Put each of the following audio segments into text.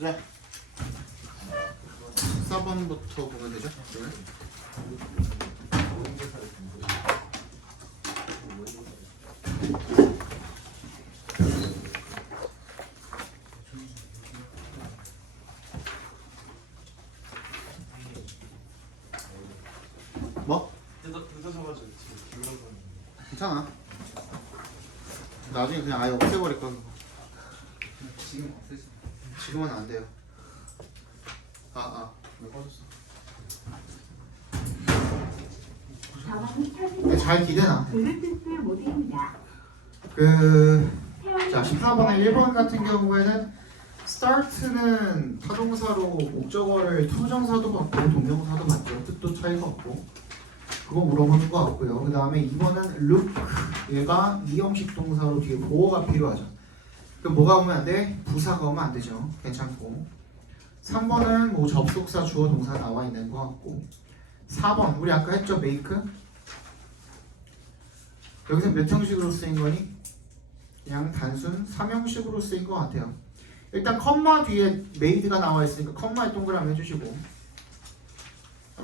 자, 14번부터 보면 되죠? 네. 뭐? 뜯어져가지고 지금 불러서 괜찮아. 나중에 그냥 아예 없애버릴 거야. 지금 없으시. 지금은 안 돼요. 왜 꺼졌어? 근데 잘 기대나? 블루투스 모드입니다. 자, 14번에 1번 같은 경우에는 start는 타동사로 목적어를 투정사도 받고 동명사도 받죠. 뜻도 차이가 없고 그거 물어보는 거 같고요. 그 다음에 2번은 look 얘가 이형식 동사로 뒤에 보호가 필요하죠. 그럼 뭐가 오면 안 돼? 부사가 오면 안 되죠. 괜찮고 3번은 뭐 접속사 주어 동사 나와 있는 거 같고 4번 우리 아까 했죠? make 여기서 몇 형식으로 쓰인 거니? 그냥 단순 3형식으로 쓰인 것 같아요. 일단 컴마 뒤에 made가 나와 있으니까 컴마에 동그라미 해주시고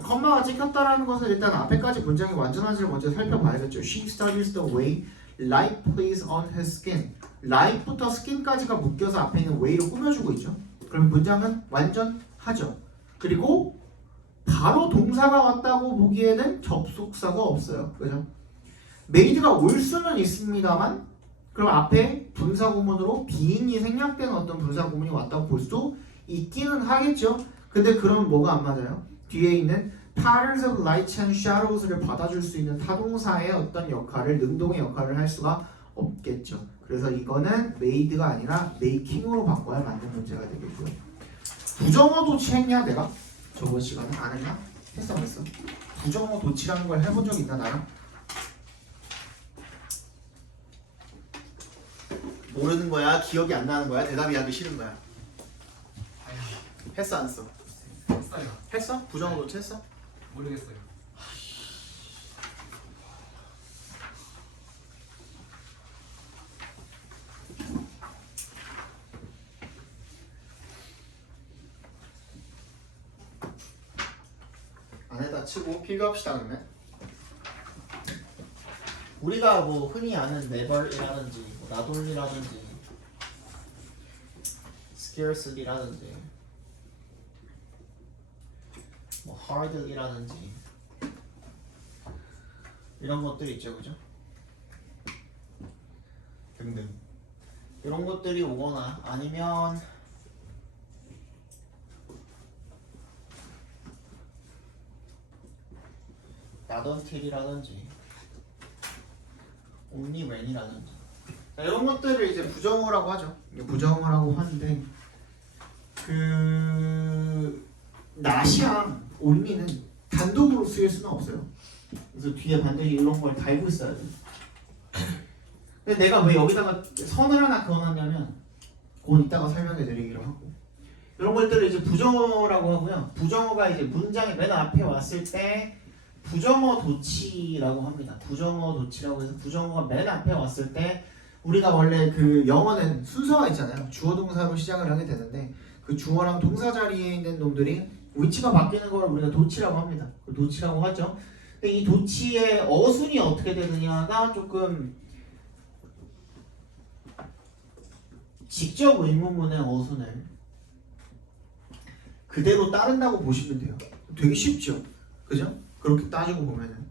컴마가 찍혔다라는 것은 일단 앞에까지 문장이 완전한지를 먼저 살펴봐야겠죠. She studies the way light plays on his skin. light부터 skin까지가 묶여서 앞에 있는 way로 꾸며주고 있죠. 그럼 문장은 완전하죠. 그리고 바로 동사가 왔다고 보기에는 접속사가 없어요. 그죠? made가 올 수는 있습니다만 그럼 앞에 분사구문으로 being이 생략된 어떤 분사구문이 왔다고 볼 수도 있기는 하겠죠. 근데 그럼 뭐가 안 맞아요? 뒤에 있는 patterns of light and shadows를 받아줄 수 있는 타동사의 어떤 역할을 능동의 역할을 할 수가 없겠죠. 그래서 이거는 made가 아니라 making으로 바꿔야 맞는 문제가 되겠고요. 부정어 도치했냐 내가? 저번 시간에 안 했나? 했어. 부정어 도치라는 걸 해본 적 있나 나랑? 모르는 거야? 기억이 안 나는 거야? 대답이 하기 싫은 거야? 했어 안 했어? 했어요. 했어? 부정어 도치 했어? 모르겠어요. 안에다 치고 필기합시다 그러면. 우리가 뭐 흔히 아는 never이라든지 뭐 not only라든지 scarcely라든지 뭐 hardly라든지 이런 것들이 있죠, 그죠? 등등 이런 것들이 오거나 아니면 not until이라든지 only when이라든지 이런 것들을 이제 부정어라고 하죠. 부정어라고 하는데 not이랑 only는 단독으로 쓰일 수는 없어요. 그래서 뒤에 반드시 이런 걸 달고 있어야 돼. 근데 내가 왜 여기다가 선을 하나 그어놨냐면 그건 이따가 설명해 드리기로 하고 이런 것들을 이제 부정어라고 하고요. 부정어가 이제 문장의 맨 앞에 왔을 때 부정어 도치라고 합니다. 부정어 도치라고 해서 부정어가 맨 앞에 왔을 때 우리가 원래 그 영어는 순서가 있잖아요. 주어 동사로 시작을 하게 되는데 그 주어랑 동사 자리에 있는 놈들이 위치가 바뀌는 걸 우리가 도치라고 합니다. 도치라고 하죠. 근데 이 도치의 어순이 어떻게 되느냐가 조금 직접 의문문의 어순을 그대로 따른다고 보시면 돼요. 되게 쉽죠. 그죠? 그렇게 따지고 보면은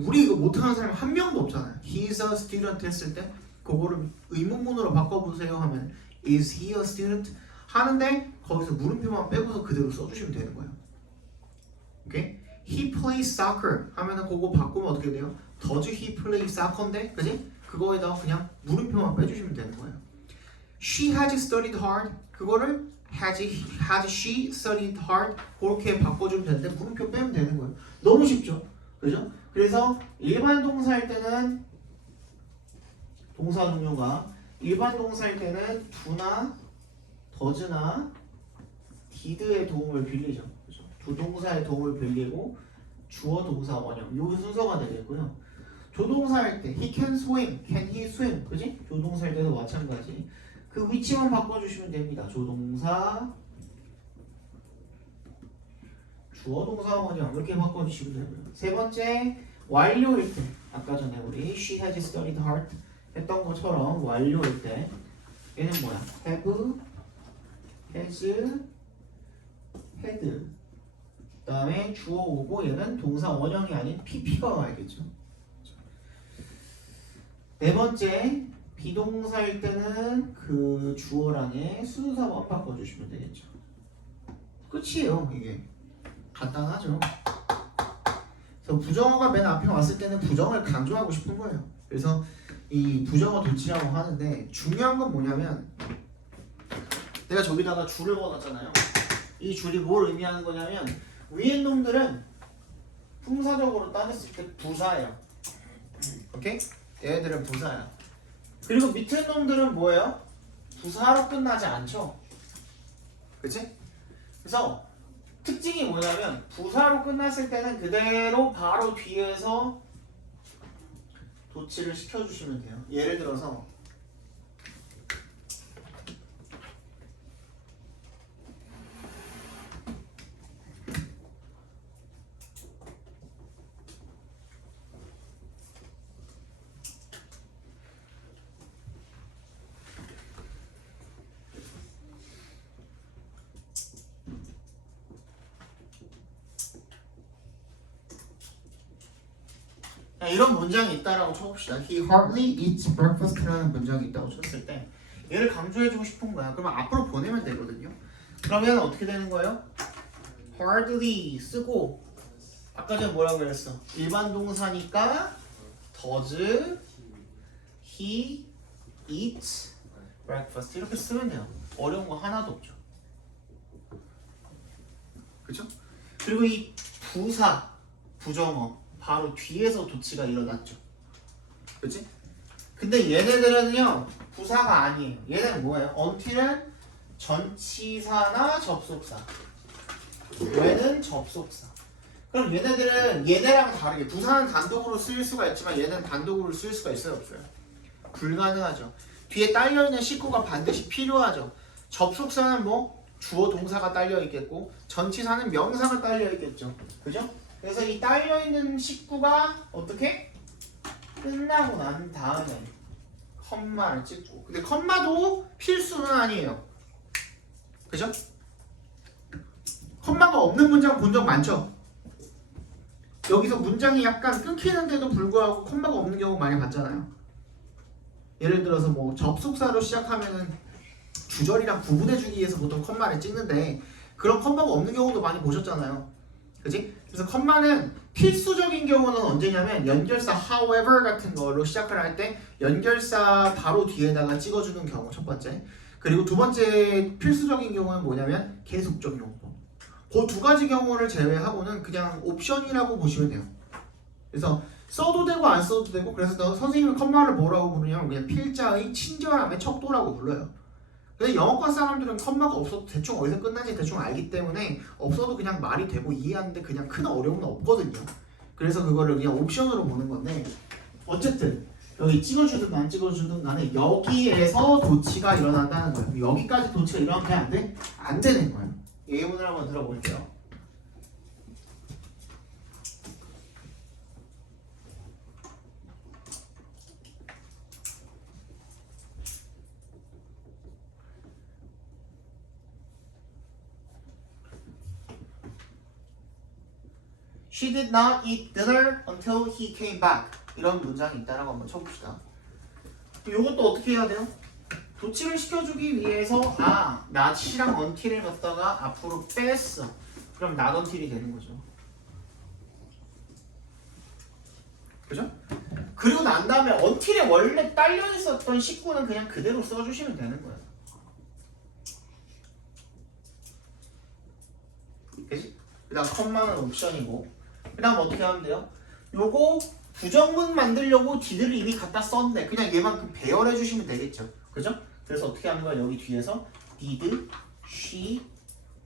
우리 이거 못하는 사람 한 명도 없잖아요. He's a student 했을 때 그거를 의문문으로 바꿔보세요 하면 Is he a student? 하는데 거기서 물음표만 빼고서 그대로 써주시면 되는 거예요. 오케이? He plays soccer 하면은 그거 바꾸면 어떻게 돼요? Does he play soccer인데? 그지? 그거에다가 그냥 물음표만 빼주시면 되는 거예요. She has studied hard 그거를 has she studied hard 그렇게 바꿔주면 되는데 물음표 빼면 되는 거예요. 너무 쉽죠? 그죠? 그래서 일반 동사일 때는 동사 종류가 일반 동사일 때는 do나 does나 did의 도움을 빌리죠. 그죠? 두 동사의 도움을 빌리고 주어 동사 원형 요 순서가 되겠고요. 조동사일 때 he can swim, can he swim 그지? 조동사일 때도 마찬가지. 그 위치만 바꿔주시면 됩니다. 조동사 주어 동사 원형 이렇게 바꿔주시면 되고요. 세 번째 완료일 때 아까 전에 우리 she has studied hard 했던 것처럼 완료일 때 얘는 뭐야? have, has, had 그 다음에 주어 오고 얘는 동사 원형이 아닌 pp가 와야겠죠. 네 번째 비동사일 때는 그 주어랑의 수동사만 바꿔주시면 되겠죠. 끝이에요. 이게 간단하죠. 그래서 부정어가 맨 앞에 왔을 때는 부정을 강조하고 싶은 거예요. 그래서 이 부정어 도치라고 하는데 중요한 건 뭐냐면 내가 저기다가 줄을 걸었잖아요. 이 줄이 뭘 의미하는 거냐면 위에 놈들은 품사적으로 따졌을 때 부사예요. 오케이? 얘네들은 부사야. 그리고 밑에 놈들은 뭐예요? 부사로 끝나지 않죠. 그치? 그래서 특징이 뭐냐면 부사로 끝났을 때는 그대로 바로 뒤에서 도치를 시켜주시면 돼요. 예를 들어서 이런 문장이 있다라고 쳐봅시다. He hardly eats breakfast라는 문장이 있다고 쳤을 때 얘를 강조해주고 싶은 거야. 그러면 앞으로 보내면 되거든요. 그러면 어떻게 되는 거예요? hardly 쓰고 아까 전에 뭐라고 그랬어? 일반 동사니까 does he eat breakfast 이렇게 쓰면 돼요. 어려운 거 하나도 없죠. 그렇죠? 그리고 이 부사, 부정어 바로 뒤에서 도치가 일어났죠. 그치? 근데 얘네들은요 부사가 아니에요. 얘네는 뭐예요? until은 전치사나 접속사, 얘는 접속사. 그럼 얘네들은 얘네랑 다르게 부사는 단독으로 쓰일 수가 있지만 얘는 단독으로 쓰일 수가 있어요 없어요? 불가능하죠. 뒤에 딸려있는 식구가 반드시 필요하죠. 접속사는 뭐 주어 동사가 딸려있겠고 전치사는 명사가 딸려있겠죠. 그죠? 그래서 이 딸려있는 식구가 어떻게? 끝나고 난 다음에 컴마를 찍고 근데 컴마도 필수는 아니에요. 그죠? 컴마가 없는 문장 본 적 많죠? 여기서 문장이 약간 끊기는데도 불구하고 컴마가 없는 경우 많이 봤잖아요. 예를 들어서 뭐 접속사로 시작하면은 주절이랑 구분해주기 위해서 보통 컴마를 찍는데 그런 컴마가 없는 경우도 많이 보셨잖아요. 그치? 그래서 컴마는 필수적인 경우는 언제냐면 연결사 however 같은 거로 시작을 할 때 연결사 바로 뒤에다가 찍어주는 경우 첫 번째. 그리고 두 번째 필수적인 경우는 뭐냐면 계속적 용법. 그 두 가지 경우를 제외하고는 그냥 옵션이라고 보시면 돼요. 그래서 써도 되고 안 써도 되고 그래서 선생님은 컴마를 뭐라고 부르냐면 그냥 필자의 친절함의 척도라고 불러요. 근데 영어과 사람들은 컴마가 없어도 대충 어디서 끝나는지 대충 알기 때문에 없어도 그냥 말이 되고 이해하는데 그냥 큰 어려움은 없거든요. 그래서 그거를 그냥 옵션으로 보는 건데 어쨌든 여기 찍어주든 안 찍어주든 간에 여기에서 도치가 일어난다는 거예요. 여기까지 도치가 일어나면 돼? 안 돼? 안 되는 거예요. 예문을 한번 들어볼게요. She did not eat dinner until he came back. 이런 문장이 있다라고 한번 쳐봅시다. 이것도 어떻게 해야 돼요? 도치를 시켜주기 위해서 not이랑 until을 갖다가 앞으로 뺐어. 그럼 not until이 되는 거죠. 그죠? 그리고 난 다음에 until에 원래 딸려 있었던 식구는 그냥 그대로 써주시면 되는 거예요. 그치? 그 다음 컴마는 옵션이고 그 다음 어떻게 하면 돼요? 요거 부정문 만들려고 지들을 이미 갖다 썼네. 그냥 얘만큼 배열해 주시면 되겠죠. 그죠? 그래서 어떻게 하는 거야? 여기 뒤에서 did she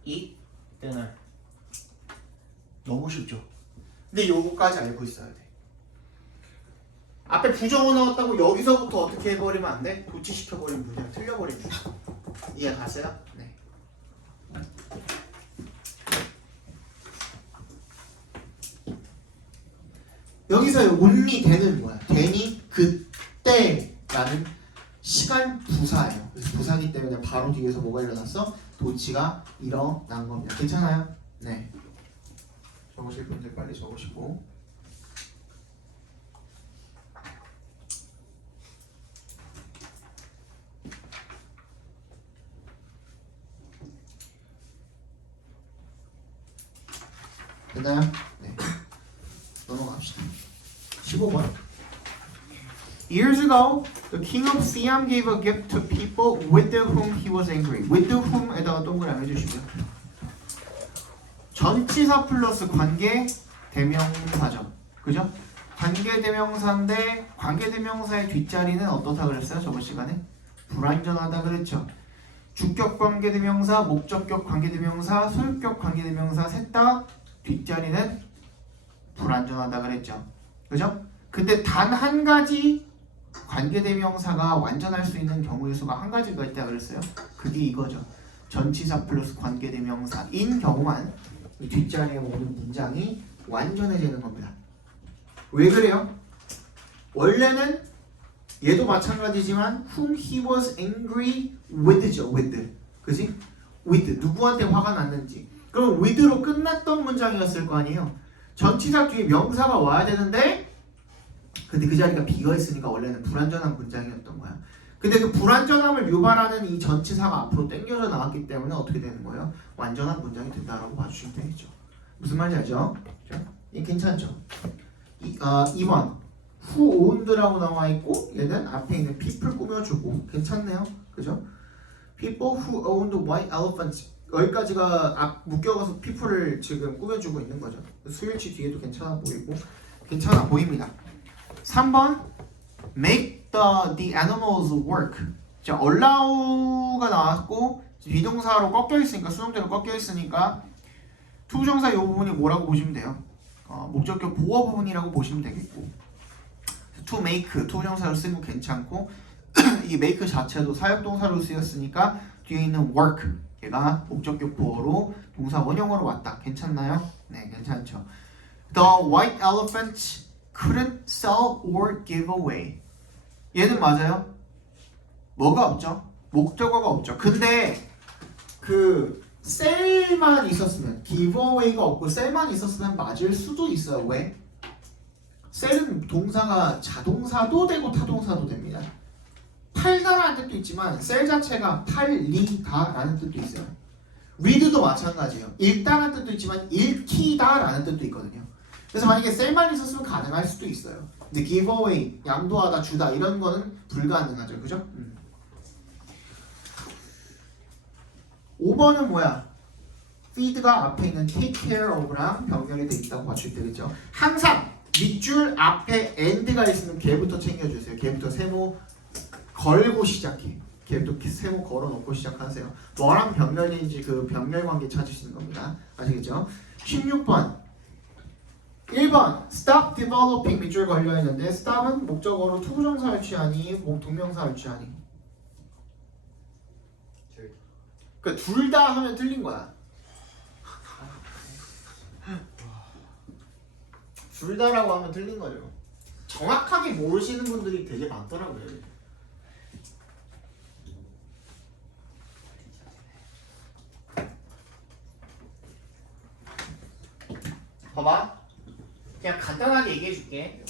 eat dinner. 너무 쉽죠? 근데 요거까지 알고 있어야 돼. 앞에 부정어 나왔다고 여기서부터 어떻게 해버리면 안 돼? 도치시켜버리면 그냥 틀려버리면 돼. 이해 가세요? 네. 여기서의 only 대는 뭐야? 대니 그때라는 시간 부사예요. 그래서 부사기 때문에 바로 뒤에서 뭐가 일어났어? 도치가 일어난 겁니다. 괜찮아요? 네. 적으실 분들 빨리 적으시고. 됐나요? 네. 넘어갑시다. 15번. Years ago, the king of Siam gave a gift to people with whom he was angry. with whom에다가 동그라미 해주시고요. 전치사 플러스 관계 대명사죠. 그죠? 관계 대명사인데 관계 대명사의 뒷자리는 어떻다 그랬어요? 저번 시간에? 불완전하다 그랬죠. 주격 관계 대명사, 목적격 관계 대명사, 소유격 관계 대명사 셋 다 뒷자리는 불완전하다 그랬죠. 그죠? 근데 단 한 가지 관계대명사가 완전할 수 있는 경우의 수가 한 가지가 있다 그랬어요. 그게 이거죠. 전치사 플러스 관계대명사인 경우만 이 뒷자리에 오는 문장이 완전해지는 겁니다. 왜 그래요? 원래는 얘도 마찬가지지만 whom he was angry with죠. with. 그지? with. 누구한테 화가 났는지. 그럼 with로 끝났던 문장이었을 거 아니에요. 전치사 뒤에 명사가 와야 되는데 근데 그 자리가 비어있으니까 원래는 불완전한 문장이었던 거야. 근데 그 불완전함을 유발하는 이 전치사가 앞으로 당겨져 나왔기 때문에 어떻게 되는 거예요? 완전한 문장이 된다라고 봐주시면 되겠죠. 무슨 말인지 알죠? 이 괜찮죠? 2번 who owned라고 나와 있고 얘는 앞에 있는 people 꾸며주고 괜찮네요. 그죠? people who owned white elephants 여기까지가 앞 묶여가서 people을 지금 꾸며주고 있는 거죠. 수일치 뒤에도 괜찮아 보이고 괜찮아 보입니다. 3번 make the animals work. 자, allow가 나왔고 비동사로 꺾여 있으니까 수동태로 꺾여 있으니까 투부정사 이 부분이 뭐라고 보시면 돼요. 목적격 보어 부분이라고 보시면 되겠고 to make 투부정사로 쓰면 괜찮고 이 make 자체도 사역동사로 쓰였으니까 뒤에 있는 work 얘가 목적격 보어로 동사 원형으로 왔다. 괜찮나요? 네, 괜찮죠. The white elephant couldn't sell or give away. 얘는 맞아요? 뭐가 없죠? 목적어가 없죠. 근데 그 sell만 있었으면 give away가 없고 sell만 있었으면 맞을 수도 있어요. 왜? sell은 동사가 자동사도 되고 타동사도 됩니다. 팔다라는 뜻도 있지만 sell 자체가 팔리다라는 뜻도 있어요. read도 마찬가지예요. 읽다라는 뜻도 있지만 읽히다라는 뜻도 있거든요. 그래서 만약에 sell만 있었으면 가능할 수도 있어요. 근데 give away, 양도하다, 주다 이런 거는 불가능하죠. 그죠? 5번은 뭐야? feed가 앞에 있는 take care of랑 병렬이 돼 있다고 봐주실 되겠죠. 항상 밑줄 앞에 and가 있으면 걔부터 챙겨주세요. 걔부터 세모 걸고 시작해. 걔부터 세모 걸어놓고 시작하세요. 뭐랑 병렬인지 그 병렬 관계 찾으시는 겁니다. 아시겠죠? 16번 1번 stop developing 밑줄 걸려있는데 stop은 목적어로 투부정사를 취하니 동명사를 취하니 그러니까 둘 다 하면 틀린 거야. 둘 다라고 하면 틀린 거죠. 정확하게 모르시는 분들이 되게 많더라고요. 봐봐. 그냥 간단하게 얘기해 줄게.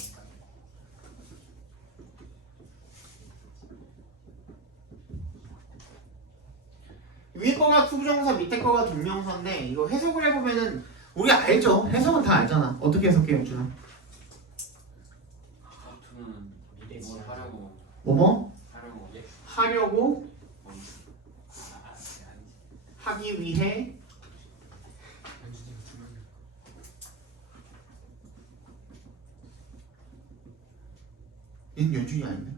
위에 거가 투부정사, 밑에 거가 동명사인데 이거 해석을 해보면은 우리 알죠? 해석은 다 알잖아. 어떻게 해석해요, 준아? 뭐뭐? 하려고 하기 위해 얘는 연준이 아니네.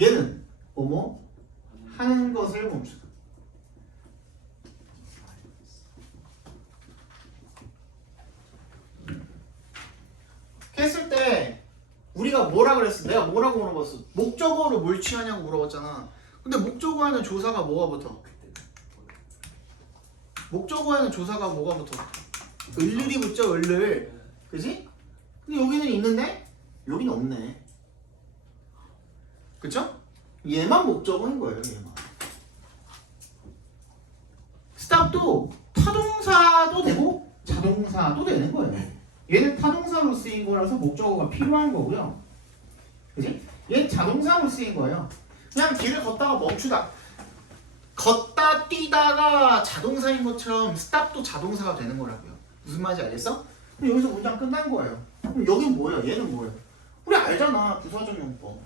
얘는 뭐뭐 하는 것을 멈추다. 했을 때 우리가 뭐라 그랬어? 내가 뭐라고 물어봤어? 목적어로 뭘 취하냐고 물어봤잖아. 근데 목적어에는 조사가 뭐가 붙어? 목적어에는 조사가 뭐가 붙어? 을을이 붙죠, 을을. 그지? 근데 여기는 있는데 여기는 없네. 그쵸? 얘만 목적어인 거예요, 얘만. stop도 타동사도 되고 자동사도 되는 거예요. 얘는 타동사로 쓰인 거라서 목적어가 필요한 거고요. 그지? 얘는 자동사로 쓰인 거예요. 그냥 길을 걷다가 멈추다. 걷다 뛰다가 자동사인 것처럼 stop도 자동사가 되는 거라고요. 무슨 말인지 알겠어? 그럼 여기서 문장 끝난 거예요. 그럼 여긴 뭐야? 얘는 뭐야? 우리 알잖아. 부사적 용법.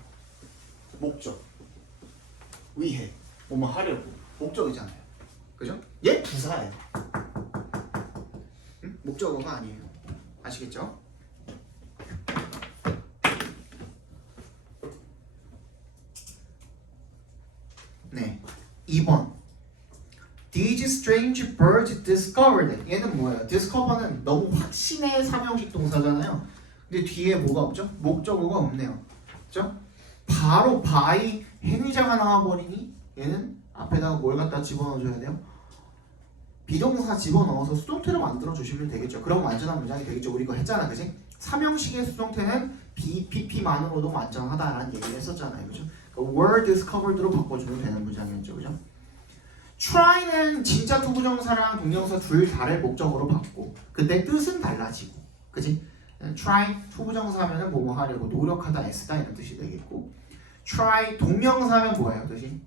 목적. 위해. 뭐뭐 하려고. 목적이잖아요. 그죠? 얘 부사예요. 응? 목적어가 아니에요. 아시겠죠? 네. 2번. These strange birds discovered. 얘는 뭐예요? discover는 너무 확신의 삼형식 동사잖아요. 근데 뒤에 뭐가 없죠? 목적어가 없네요. 그죠? 바로 by 행위자가 나와버리니 얘는 앞에다가 뭘 갖다 집어넣어줘야 돼요? 비동사 집어넣어서 수동태로 만들어주시면 되겠죠. 그럼 완전한 문장이 되겠죠. 우리 이거 했잖아. 그지? 삼형식의 수동태는 BPP만으로도 완전하다라는 얘기를 했었잖아요. 그죠? were discovered로 바꿔주면 되는 문장이었죠. 그죠? try는 진짜 투부정사랑 동명사 둘 다를 목적으로 바꾸고 근데 뜻은 달라지고 그지? try 투부정사 하면은 뭐뭐 하려고 노력하다 애쓰다 이런 뜻이 되겠고 try 동명사 하면 뭐예요 뜻이?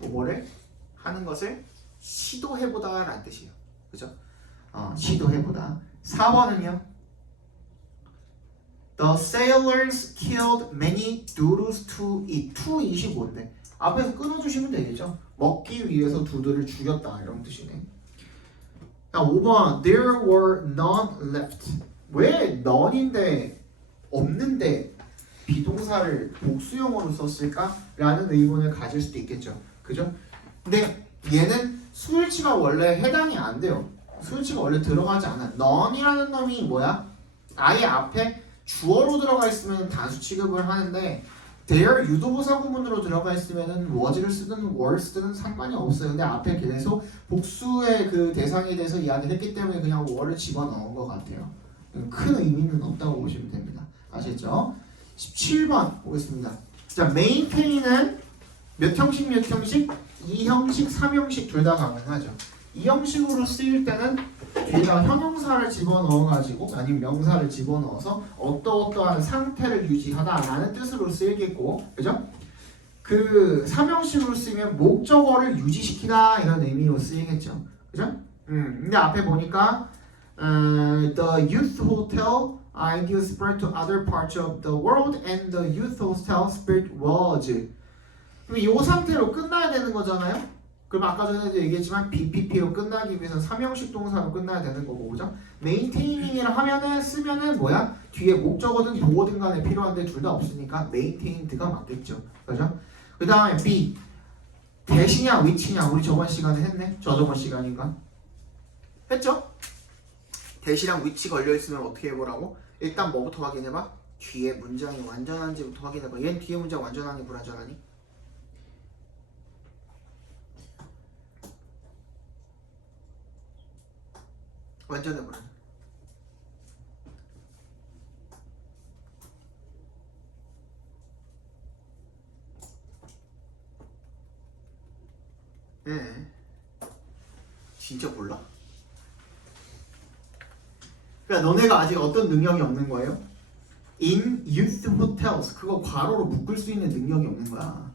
뭐를 하는 것을 시도해보다 라는 뜻이에요. 그죠? 시도해보다. 4번은요 The sailors killed many doodles to eat. to eat이 뭔데? 앞에서 끊어주시면 되겠죠? 먹기 위해서 두들을 죽였다 이런 뜻이네. 자, 5번 There were none left. 왜 none인데 없는데 비동사를 복수형으로 썼을까? 라는 의문을 가질 수도 있겠죠. 그죠? 근데 얘는 수일치가 원래 해당이 안 돼요. 수일치가 원래 들어가지 않아. none이라는 놈이 뭐야? 아예 앞에 주어로 들어가 있으면 단수 취급을 하는데 there 유도부사 구문으로 들어가 있으면은 was를 쓰든 were 쓰든 상관이 없어요. 근데 앞에 계속 복수의 그 대상에 대해서 이야기를 했기 때문에 그냥 were를 집어넣은 것 같아요. 큰 의미는 없다고 보시면 됩니다. 아시겠죠? 17번 보겠습니다. 자, maintain은 몇 형식 몇 형식? 2형식, 3형식 둘 다 가능하죠. 2형식으로 쓰일 때는 뒤에다 형용사를 집어넣어가지고 아니면 명사를 집어넣어서 어떠어떠한 상태를 유지하다라는 뜻으로 쓰이겠고 그죠? 그 3형식으로 쓰이면 목적어를 유지시키다 이런 의미로 쓰이겠죠. 그죠? 근데 앞에 보니까 the youth hotel idea spread to other parts of the world and the youth hostel spirit was 그럼 이 상태로 끝나야 되는 거잖아요. 그럼 아까 전에도 얘기했지만 BPP로 끝나기 위해서 3형식 동사로 끝나야 되는 거고 그죠? 메인테이닝이라 하면은 쓰면은 뭐야? 뒤에 목적어든 보어든 간에 필요한데 둘 다 없으니까 메인테인드가 맞겠죠. 그죠? 그 다음에 B 대시냐 위치냐 우리 저번 시간에 했네? 저저번 시간인가? 했죠? 대시랑 위치 걸려있으면 어떻게 해보라고? 일단 뭐부터 확인해봐? 뒤에 문장이 완전한지부터 확인해봐. 얘는 뒤에 문장 완전하니 불완전하니? 완전해보라. 네. 진짜 몰라? 그러니까 너네가 아직 어떤 능력이 없는 거예요? In youth hotels 그거 괄호로 묶을 수 있는 능력이 없는 거야.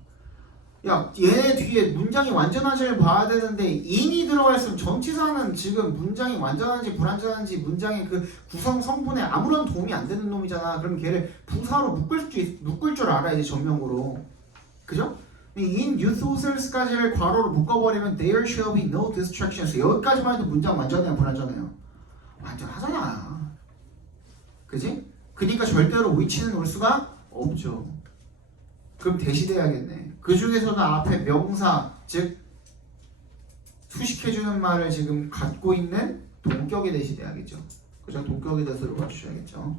야, 얘 뒤에 문장이 완전한지를 봐야 되는데 in이 들어가 있으면 전치사는 지금 문장이 완전한지 불완전한지 문장의 그 구성 성분에 아무런 도움이 안 되는 놈이잖아. 그럼 걔를 부사로 묶을 줄 알아야지 전명으로. 그죠? in youth hotels까지를 괄호로 묶어버리면 there shall be no distractions. 여기까지만 해도 문장 완전해요, 불완전해요? 완전하잖아. 그지? 그러니까 절대로 which는 올 수가 없죠. 그럼 대시돼야겠네. 그 중에서는 앞에 명사, 즉 수식해주는 말을 지금 갖고 있는 동격에 대시돼야겠죠. 그죠? 동격에 대해서 봐주셔야겠죠.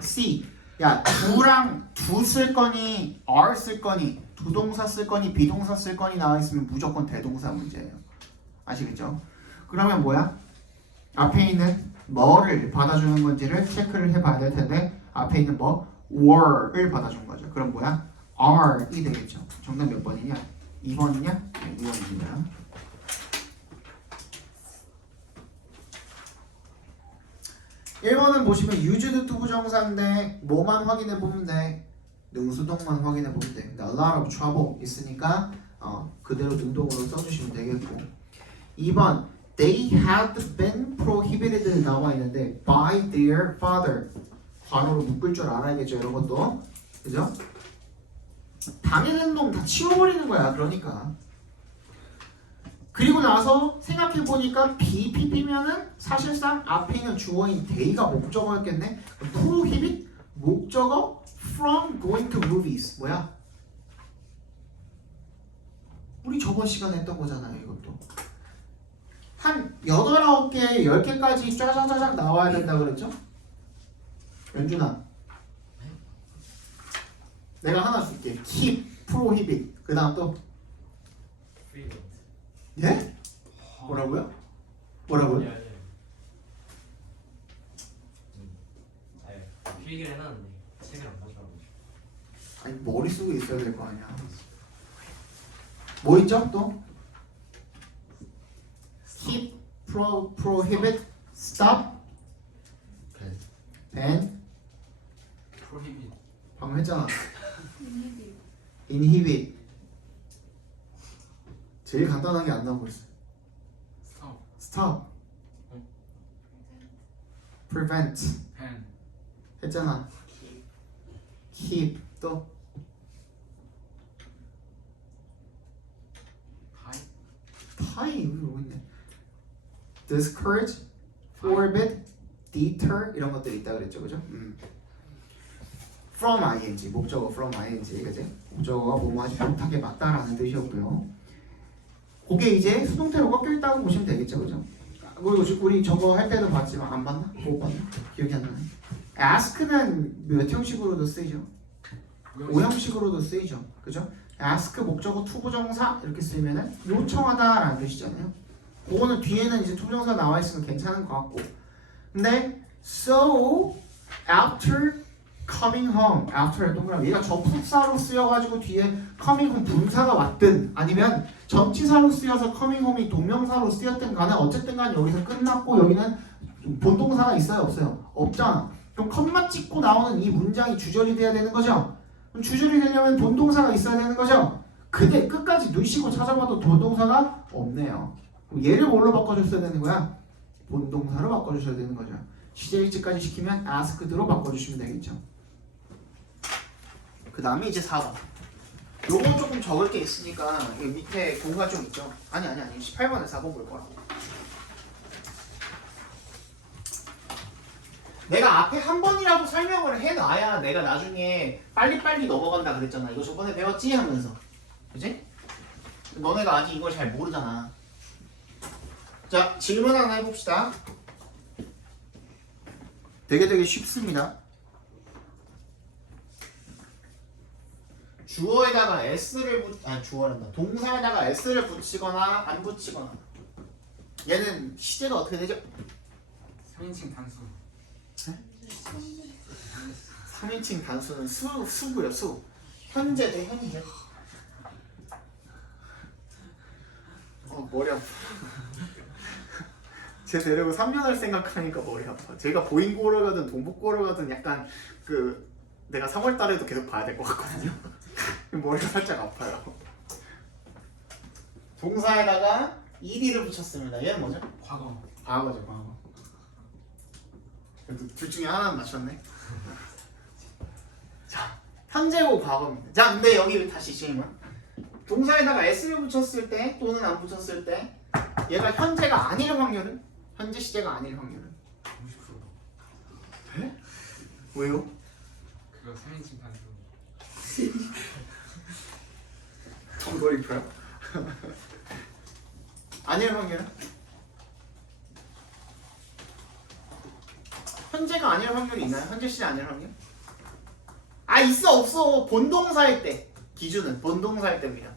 C. 야, 두랑 두 쓸 거니 are 쓸 거니 두 동사 쓸 거니 비동사 쓸 거니 나와 있으면 무조건 대동사 문제예요. 아시겠죠? 그러면 뭐야? 앞에 있는 뭐를 받아주는 건지를 체크를 해봐야 될 텐데 앞에 있는 뭐 were를 받아준 거죠. 그럼 뭐야? are이 되겠죠. 정답 몇 번이냐? 2번이냐? 네, 2번입니다. 1번은 보시면 used to 부정사인데 뭐만 확인해 보면 돼? 능수동만 확인해 보면 돼. 근데 a lot of trouble 있으니까 그대로 능동으로 써주시면 되겠고. 2번 they had been prohibited 나와 있는데 by their father 관호로 묶을 줄 알아야겠죠. 이런 것도 그죠? 당연한 놈 다 치워버리는 거야. 그러니까 그리고 나서 생각해보니까 BPP면은 사실상 앞에 있는 주어인 they가 목적어였겠네. prohibit 목적어 from going to movies 뭐야? 우리 저번 시간에 했던 거잖아요. 이것도 한 8, 9개, 10개까지 쫙쫙쫙 나와야 된다 그랬죠? 연준아 내가 하나 줄게. keep, prohibit 그 다음 또 예? 뭐라고요? 뭐라고요? 필기를 해놨는데 책을 안 가져와가지고. 아니 머릿속에 있어야 될 거 아니야. 뭐 있죠 또? keep, prohibit, stop, ban 프로히빗. 방금 했잖아. inhibit 제일 간단한 게 안 나오고 있어. 스톱. stop, prevent 펜. 했잖아. keep 또 하이. tie 여기 오고 있네. discourage, forbid, deter 이런 것들이 있다 그랬죠, 그죠? from ing 목적어 from ing 그지? 목적어가 뭐뭐 하지 못하게 맞다라는 뜻이었고요. 그게 이제 수동태로 꺾여 있다고 보시면 되겠죠, 그죠? 우리 저거 할 때도 봤지만 안 봤나? 못 봤나? 기억이 안 나네. ask는 몇 형식으로도 쓰이죠? 5형식으로도 쓰이죠, 그죠? ask 목적어 투부정사 이렇게 쓰면은 요청하다라는 뜻이잖아요. 그거는 뒤에는 이제 투부정사 나와 있으면 괜찮은 것 같고. 근데 so after coming home, after 동그라미 얘가 접속사로 쓰여가지고 뒤에 coming home 분사가 왔든 아니면 전치사로 쓰여서 coming home이 동명사로 쓰였든 간에 어쨌든 간에 여기서 끝났고 여기는 본동사가 있어요 없어요? 없잖아. 그럼 컴마 찍고 나오는 이 문장이 주절이 돼야 되는 거죠? 그럼 주절이 되려면 본동사가 있어야 되는 거죠? 근데 끝까지 눈 씻고 찾아봐도 본동사가 없네요. 그럼 얘를 뭘로 바꿔줬어야 되는 거야? 본동사로 바꿔주셔야 되는 거죠. 시제일치까지 시키면 asked로 바꿔주시면 되겠죠. 그 다음에 이제 4번. 요거 조금 적을 게 있으니까 여기 밑에 공간 좀 있죠. 아니 18번에 4번 볼 거라고. 내가 앞에 한 번이라도 설명을 해놔야 내가 나중에 빨리빨리 넘어간다 그랬잖아. 이거 저번에 배웠지 하면서. 그지? 너네가 아직 이걸 잘 모르잖아. 자, 질문 하나 해봅시다. 되게 쉽습니다. 주어에다가 s를 주어란다. 동사에다가 s를 붙이거나 안 붙이거나. 얘는 시제가 어떻게 되죠? 3인칭 단수. 3인칭 단수는 수고요, 수. 현재 대 현재. 머리 아파. 쟤 데리고 3년을 생각하니까 머리 아파. 제가 보잉고를 가든 동북고를 가든 약간 내가 3월 달에도 계속 봐야 될 것 같거든요. 머리가 살짝 아파요. 동사에다가 ed를 붙였습니다. 얘는 뭐죠? 과거. 과거죠, 과거. 그래도 둘 중에 하나는 맞췄네. 자, 현재고 과거입니다. 자, 근데 여기 다시 질문. 동사에다가 s를 붙였을 때 또는 안 붙였을 때 얘가 현재가 아닐 확률은? 현재 시제가 아닐 확률은? 50%. 에? 왜요? 그거 3인칭 단수. 덩거리 풀어. 아닐 확률은? 현재가 아닐 확률이 있나요? 현재 시제 아닐 확률? 아 있어 없어. 본동사일 때 기준은 본동사일 때입니다.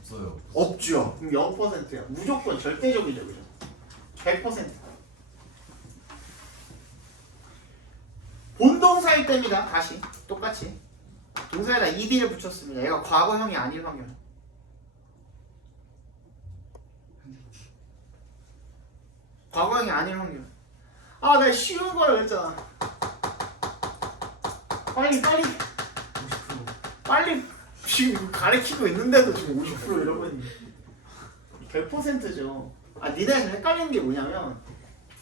없어요. 없죠. 그럼 0%야. 무조건 절대적이죠, 그죠? 100%. 본동사일 때입니다. 다시 똑같이 동사에다 ed를 붙였습니다. 얘가 과거형이 아닐 확률. 과거형이 아닐 확률. 아, 내가 쉬운 걸 그랬잖아. 빨리 50%. 빨리 지금 가르치고 있는데도 지금 50% 이러고 있네. 100%죠. 아, 니네가 지금 헷갈리는 게 뭐냐면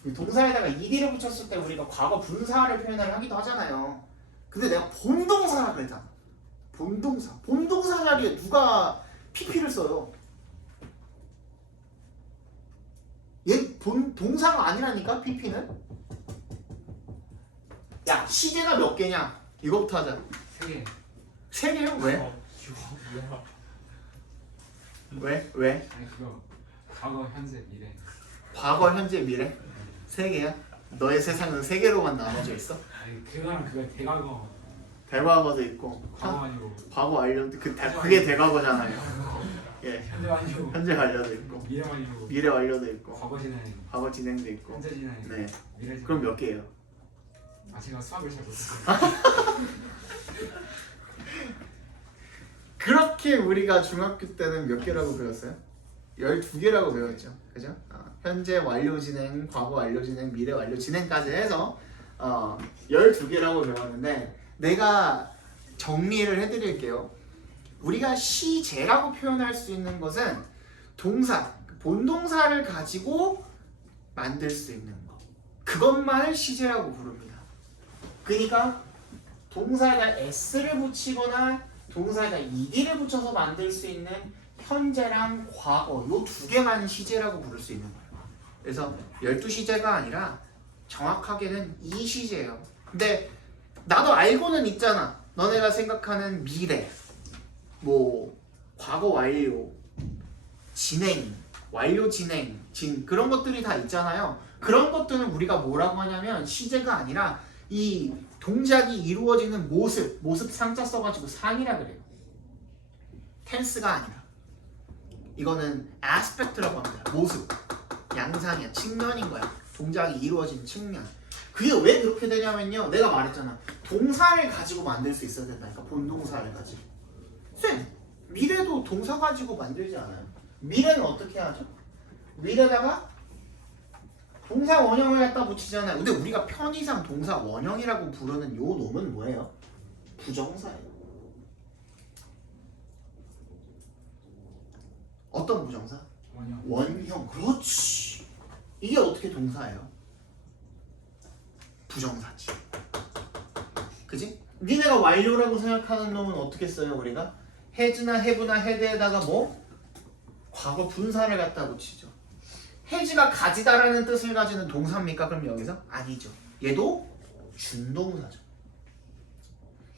이 동사에다가 ed를 붙였을 때 우리가 과거 분사를 표현을 하기도 하잖아요. 근데 내가 본동사라 그랬잖아. 본동사. 본동사 자리에 누가 pp를 써요? 얘 동사가 아니라니까 pp는? 야, 시제가 몇 개냐? 이거부터 하자. 3개. 3개요? 왜? 뭐야? 왜? 아니 그거 과거, 현재, 미래. 과거, 현재, 미래? 3개야? 너의 세상은 3개로만 나눠져 있어? 아니 그거랑 그거 대과거. 대과거도 있고 과거 아니고 과거 완료 그게 대과거잖아요. 예, 현재 아니고 현재 완료도 있고 미래 아니고 미래 완료도 있고 과거 진행, 과거 진행도 있고. 현재 진행, 네. 미래 진행. 그럼 몇 개예요? 아 제가 수학을 잘 못해서. 그렇게 우리가 중학교 때는 몇 개라고 배웠어요? 12개라고 배웠죠. 그죠? 현재 완료 진행, 과거 완료 진행, 미래 완료 진행까지 해서 12개라고 배웠는데 내가 정리를 해드릴게요. 우리가 시제라고 표현할 수 있는 것은 동사, 본동사를 가지고 만들 수 있는 거. 그것만을 시제라고 부릅니다. 그러니까 동사에다 s를 붙이거나 동사에다 ed를 붙여서 만들 수 있는 현재랑 과거 요 두 개만 시제라고 부를 수 있는 거예요. 그래서 12시제가 아니라 정확하게는 2시제예요. 근데 나도 알고는 있잖아. 너네가 생각하는 미래, 뭐 과거 완료, 진행, 완료 진행, 그런 것들이 다 있잖아요. 그런 것들은 우리가 뭐라고 하냐면 시제가 아니라 이 동작이 이루어지는 모습 상자 써가지고 상이라 그래요. 텐스가 아니라. 이거는 aspect라고 합니다. 모습, 양상이야, 측면인 거야. 동작이 이루어진 측면. 그게 왜 그렇게 되냐면요. 내가 말했잖아. 동사를 가지고 만들 수 있어야 된다니까. 본동사를 가지고. 쌤, 미래도 동사 가지고 만들지 않아요? 미래는 어떻게 하죠? 미래다가 동사 원형을 갖다 붙이잖아요. 근데 우리가 편의상 동사 원형이라고 부르는 요 놈은 뭐예요? 부정사예요. 어떤 부정사? 원형. 원형. 그렇지. 이게 어떻게 동사예요? 부정사지. 그지? 니네가 완료라고 생각하는 놈은 어떻게 써요 우리가? has나 have나 had에다가 뭐? 과거 분사를 갖다 붙이죠. has가 가지다라는 뜻을 가지는 동사입니까? 그럼 여기서? 아니죠. 얘도 준동사죠.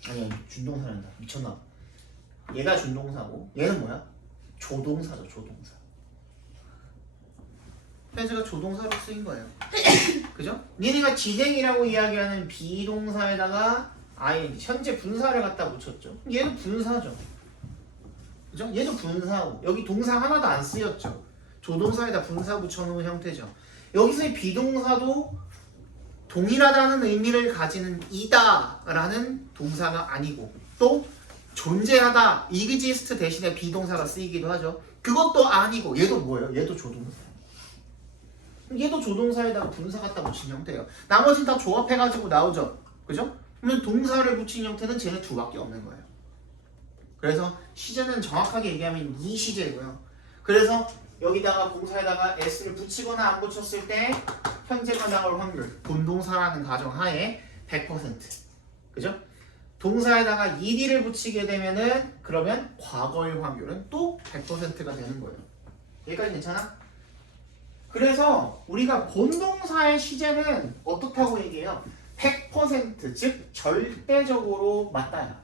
아니 준동사란다. 미쳤나? 얘가 준동사고 얘는 뭐야? 조동사죠. 조동사. has가 조동사로 쓰인 거예요. 그죠? 니네가 진행이라고 이야기하는 비동사에다가 아예 현재 분사를 갖다 붙였죠. 얘도 분사죠. 그죠? 얘도 분사고 여기 동사 하나도 안 쓰였죠. 조동사에다 분사 붙여놓은 형태죠. 여기서의 비동사도 동일하다는 의미를 가지는 이다라는 동사가 아니고 또 존재하다, exist 대신에 비동사가 쓰이기도 하죠. 그것도 아니고 얘도 뭐예요? 얘도 조동사예요. 얘도 조동사에다가 분사 갖다 붙인 형태예요. 나머지는 다 조합해가지고 나오죠. 그죠? 그러면 동사를 붙인 형태는 쟤네 두 밖에 없는 거예요. 그래서 시제는 정확하게 얘기하면 이 시제고요. 그래서 여기다가 공사에다가 s를 붙이거나 안 붙였을 때 현재가 나올 확률, 본동사라는 가정하에 100%. 그죠? 동사에다가 ed를 붙이게 되면은 그러면 과거의 확률은 또 100%가 되는 거예요. 여기까지 괜찮아? 그래서 우리가 본동사의 시제는 어떻다고 얘기해요? 100% 즉 절대적으로 맞다야.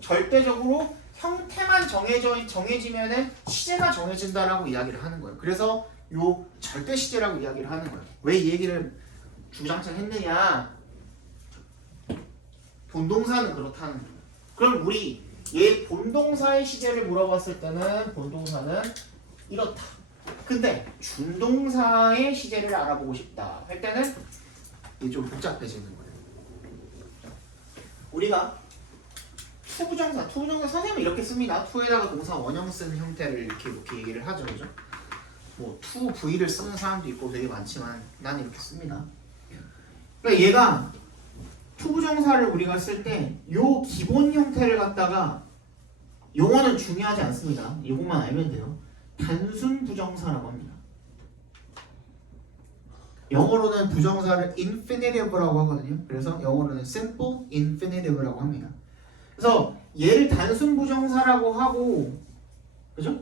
절대적으로 형태만 정해지면은 시제가 정해진다라고 이야기를 하는 거예요. 그래서 요 절대 시제라고 이야기를 하는 거예요. 왜 이 얘기를 주구장창 했느냐? 본동사는 그렇다는 거예요. 그럼 우리 얘 본동사의 시제를 물어봤을 때는 본동사는 이렇다. 근데 준동사의 시제를 알아보고 싶다 할 때는 이게 좀 복잡해지는 거예요. 우리가 투부정사 선생님은 이렇게 씁니다. 투에다가 동사 원형 쓰는 형태를 이렇게 얘기를 하죠, 그죠? 뭐 투 v를 쓰는 사람도 있고 되게 많지만 난 이렇게 씁니다. 그러니까 얘가 투부정사를 우리가 쓸 때 요 기본 형태를 갖다가 용어는 중요하지 않습니다. 이것만 알면 돼요. 단순 부정사라고 합니다. 영어로는 부정사를 infinitive라고 하거든요. 그래서 영어로는 simple infinitive라고 합니다. 그래서 얘를 단순 부정사라고 하고, 그죠?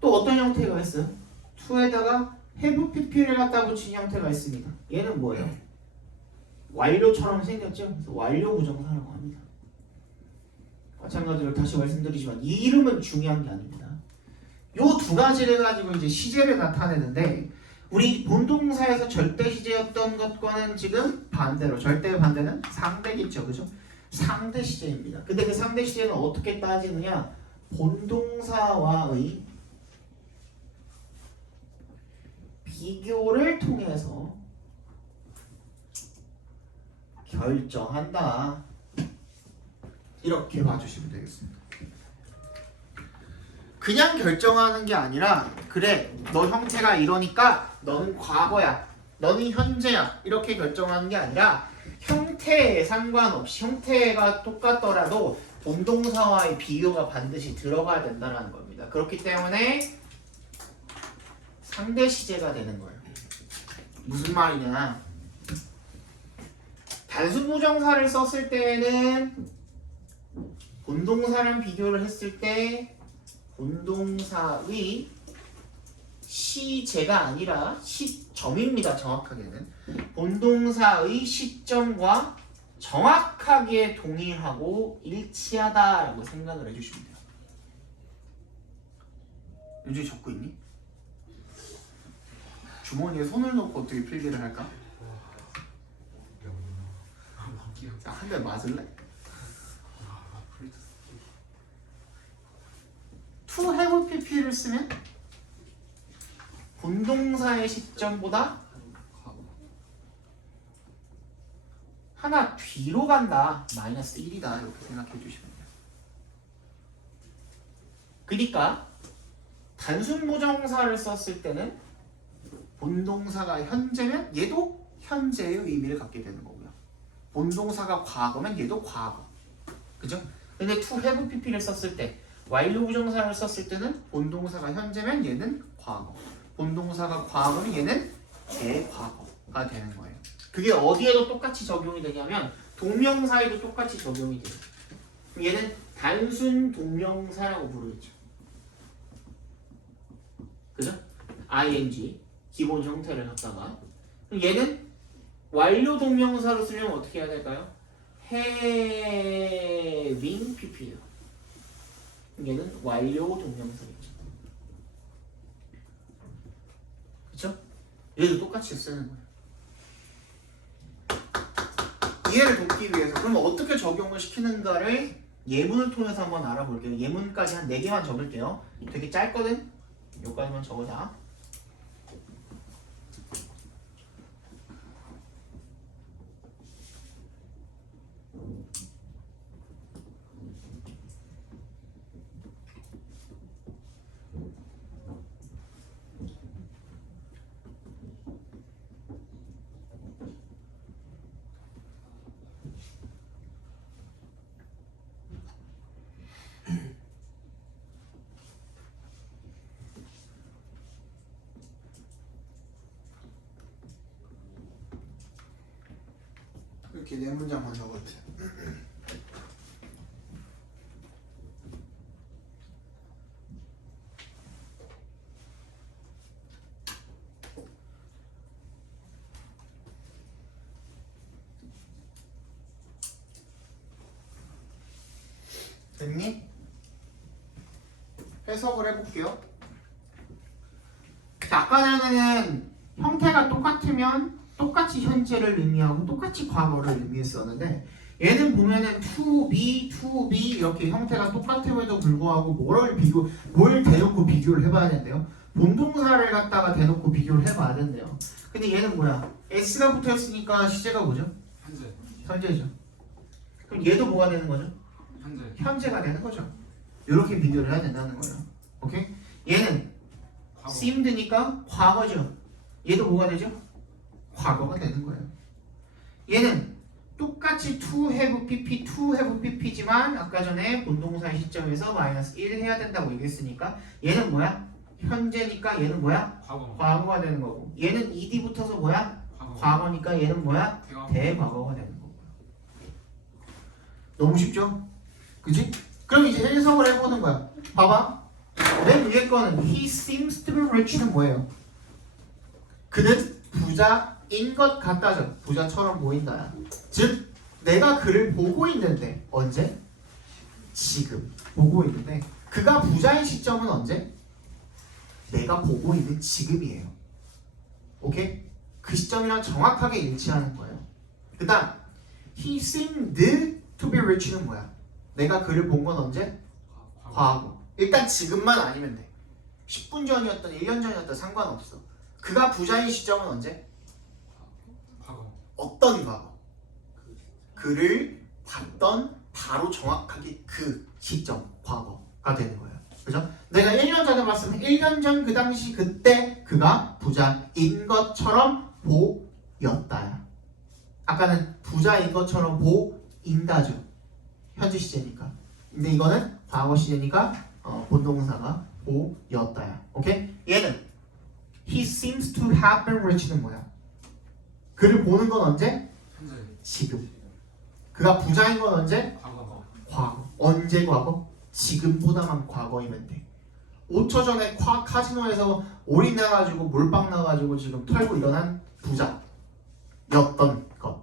또 어떤 형태가 있어요? to에다가 have pp를 갖다 붙인 형태가 있습니다. 얘는 뭐예요? 완료처럼 생겼죠? 그래서 완료 부정사라고 합니다. 마찬가지로 다시 말씀드리지만 이 이름은 중요한 게 아닙니다. 요 두 가지를 가지고 이제 시제를 나타내는데 우리 본동사에서 절대 시제였던 것과는 지금 반대로 절대의 반대는 상대겠죠, 그죠? 상대 시제입니다. 근데 그 상대 시제는 어떻게 따지느냐? 본동사와의 비교를 통해서 결정한다. 이렇게 봐주시면 되겠습니다. 그냥 결정하는 게 아니라 그래 너 형태가 이러니까 너는 과거야 너는 현재야 이렇게 결정하는 게 아니라 형태에 상관없이 형태가 똑같더라도 본동사와의 비교가 반드시 들어가야 된다는 겁니다. 그렇기 때문에 상대 시제가 되는 거예요. 무슨 말이냐? 단순 부정사를 썼을 때는 본동사랑 비교를 했을 때 본동사의 시제가 아니라 시점입니다. 정확하게는 본동사의 시점과 정확하게 동일하고 일치하다라고 생각을 해주시면 돼요. 윤주이 적고 있니? 주머니에 손을 넣고 어떻게 필기를 할까? 한 대 맞을래? to have pp를 쓰면 본동사의 시점보다 하나 뒤로 간다. 마이너스 1이다. 이렇게 생각해 주시면 돼요. 그러니까 단순 부정사를 썼을 때는 본동사가 현재면 얘도 현재의 의미를 갖게 되는 거고요. 본동사가 과거면 얘도 과거. 그죠? 근데 to have pp를 썼을 때 완료 부정사를 썼을 때는 본동사가 현재면 얘는 과거, 본동사가 과거면 얘는 대과거가 되는 거예요. 그게 어디에도 똑같이 적용이 되냐면 동명사에도 똑같이 적용이 돼요. 얘는 단순 동명사라고 부르죠. 그죠? ing 기본 형태를 갖다가 얘는 완료 동명사로 쓰려면 어떻게 해야 될까요? having pp예요. 얘는 완료 동명사겠죠. 그쵸? 얘도 똑같이 쓰는 거예요. 이해를 돕기 위해서 그럼 어떻게 적용을 시키는가를 예문을 통해서 한번 알아볼게요. 예문까지 한 4개만 적을게요. 되게 짧거든? 여기까지만 적어자. 이렇게 4문장만 적어주세요. 됐니? 해석을 해볼게요. 자, 아까 전에는 형태가 똑같으면 똑같이 현재를 의미하고 똑같이 과거를 의미했었는데 얘는 보면은 to be, to be 이렇게 형태가 똑같음에도 불구하고 뭘 대놓고 비교를 해봐야 된대요. 본동사를 갖다가 대놓고 비교를 해봐야 된대요. 근데 얘는 뭐야? s가 붙어있으니까 시제가 뭐죠? 현재. 현재죠. 그럼 얘도 뭐가 되는 거죠? 현재. 현재가 되는 거죠. 이렇게 비교를 해야 된다는 거예요. 오케이? 얘는 과거. seemed니까 과거죠. 얘도 뭐가 되죠? 과거가 되는 거예요. 얘는 똑같이 to have pp, to have pp지만 아까 전에 본동사의 시점에서 마이너스 1 해야 된다고 얘기했으니까 얘는 뭐야? 현재니까 얘는 뭐야? 과거. 과거가 되는 거고 얘는 ed 붙어서 뭐야? 과거니까 얘는 뭐야? 대과거. 대과거가 되는 거고. 너무 쉽죠? 그지? 그럼 이제 해석을 해보는 거야. 봐봐. 맨 위에 거는 he seems to be rich는 뭐예요? 그는 부자인 것 같다죠. 부자처럼 보인다. 즉 내가 그를 보고 있는데 언제? 지금 보고 있는데 그가 부자인 시점은 언제? 내가 보고 있는 지금이에요. 오케이? 그 시점이랑 정확하게 일치하는 거예요. 그 다음 he seemed to be rich는 뭐야? 내가 그를 본 건 언제? 과거. 일단 지금만 아니면 돼. 10분 전이었던 1년 전이었던 상관없어. 그가 부자인 시점은 언제? 과거. 어떤 과거? 그를 봤던 바로 정확하게 그 시점, 과거가 되는 거예요. 그죠? 내가 1년 전에 봤으면 1년 전 그 당시 그때 그가 부자인 것처럼 보였다야. 아까는 부자인 것처럼 보인다죠. 현재 시제니까. 근데 이거는 과거 시제니까 본동사가 보였다야. 오케이? 얘는 he seems to have been rich는 뭐야? 그를 보는 건 언제? 현재. 지금. 그가 부자인 건 언제? 과거. 과거. 언제 과거? 지금보다만 과거이면 돼. 5초 전에 카지노에서 올인 나가지고 몰빵 나가지고 지금 털고 일어난 부자였던 것.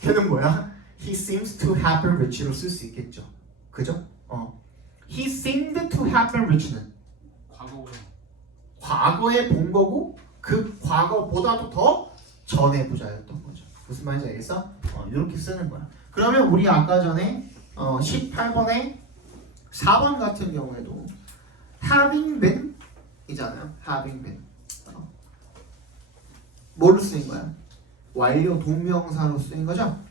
걔는 뭐야? He seems to have been rich로 쓸 수 있겠죠. 그죠? He seemed to have been rich는 과거로. 과거에 본 거고 그 과거보다도 더 전에 부자였던 거죠. 무슨 말인지 알겠어? 이렇게 쓰는 거야. 그러면 우리 아까 전에 18번에 4번 같은 경우에도 having been 이잖아요. having been 뭘로 쓰인 거야? 완료 동명사로 쓰인 거죠?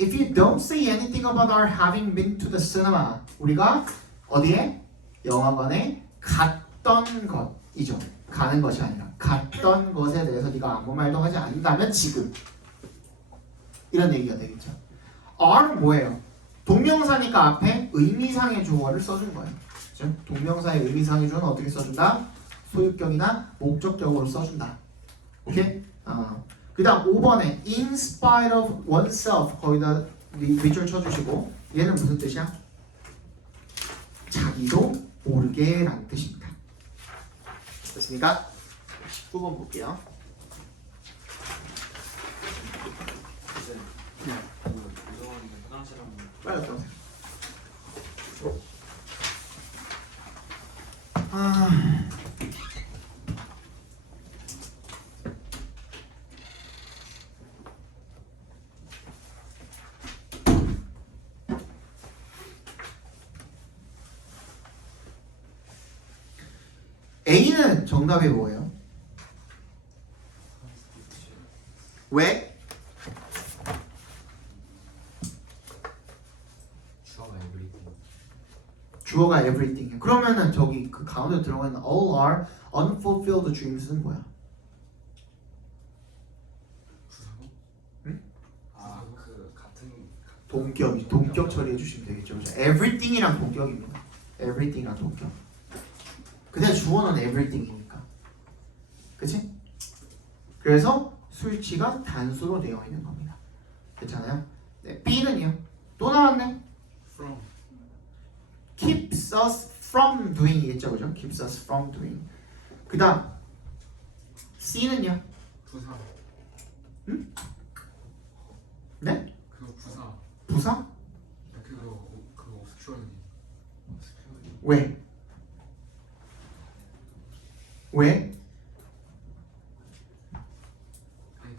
If you don't say anything about our having been to the cinema 우리가 어디에? 영화관에 갔던 것이죠. 가는 것이 아니라 갔던 것에 대해서 네가 아무 말도 하지 않는다면 지금 이런 얘기가 되겠죠. are는 뭐예요? 동명사니까 앞에 의미상의 주어를 써준 거예요. 그렇죠? 동명사의 의미상의 주어는 어떻게 써준다? 소유격이나 목적격으로 써준다. 오케이? 그 다음 5번에 in spite of oneself 거기다 밑줄 쳐주시고 얘는 무슨 뜻이야? 자기도 모르게 라는 뜻입니다. 됐습니까? 19번 볼게요. 빨리 갔다 오세요. A는 정답이 뭐예요? 왜? 주어가 everything. 주어가 everything. 그러면은 저기 그 가운데 들어가 있는 all are unfulfilled dreams는 뭐야? 부사고? 응? 그 같은 동격 처리해 주시면 되겠죠. 그죠? everything이랑 동격입니다. everything이랑 동격. 근데 주어는 everything이니까. 그치? 그래서 수일치가 단수로 되어 있는 겁니다. 괜찮아요? 네, B는요? 또 나왔네. From. keeps us from doing이겠죠, 그죠? keeps us from doing. 그 다음 C는요? 부사. 응? 네? 그거 부사. 부사? 그거 주어니. 왜? 왜? 아니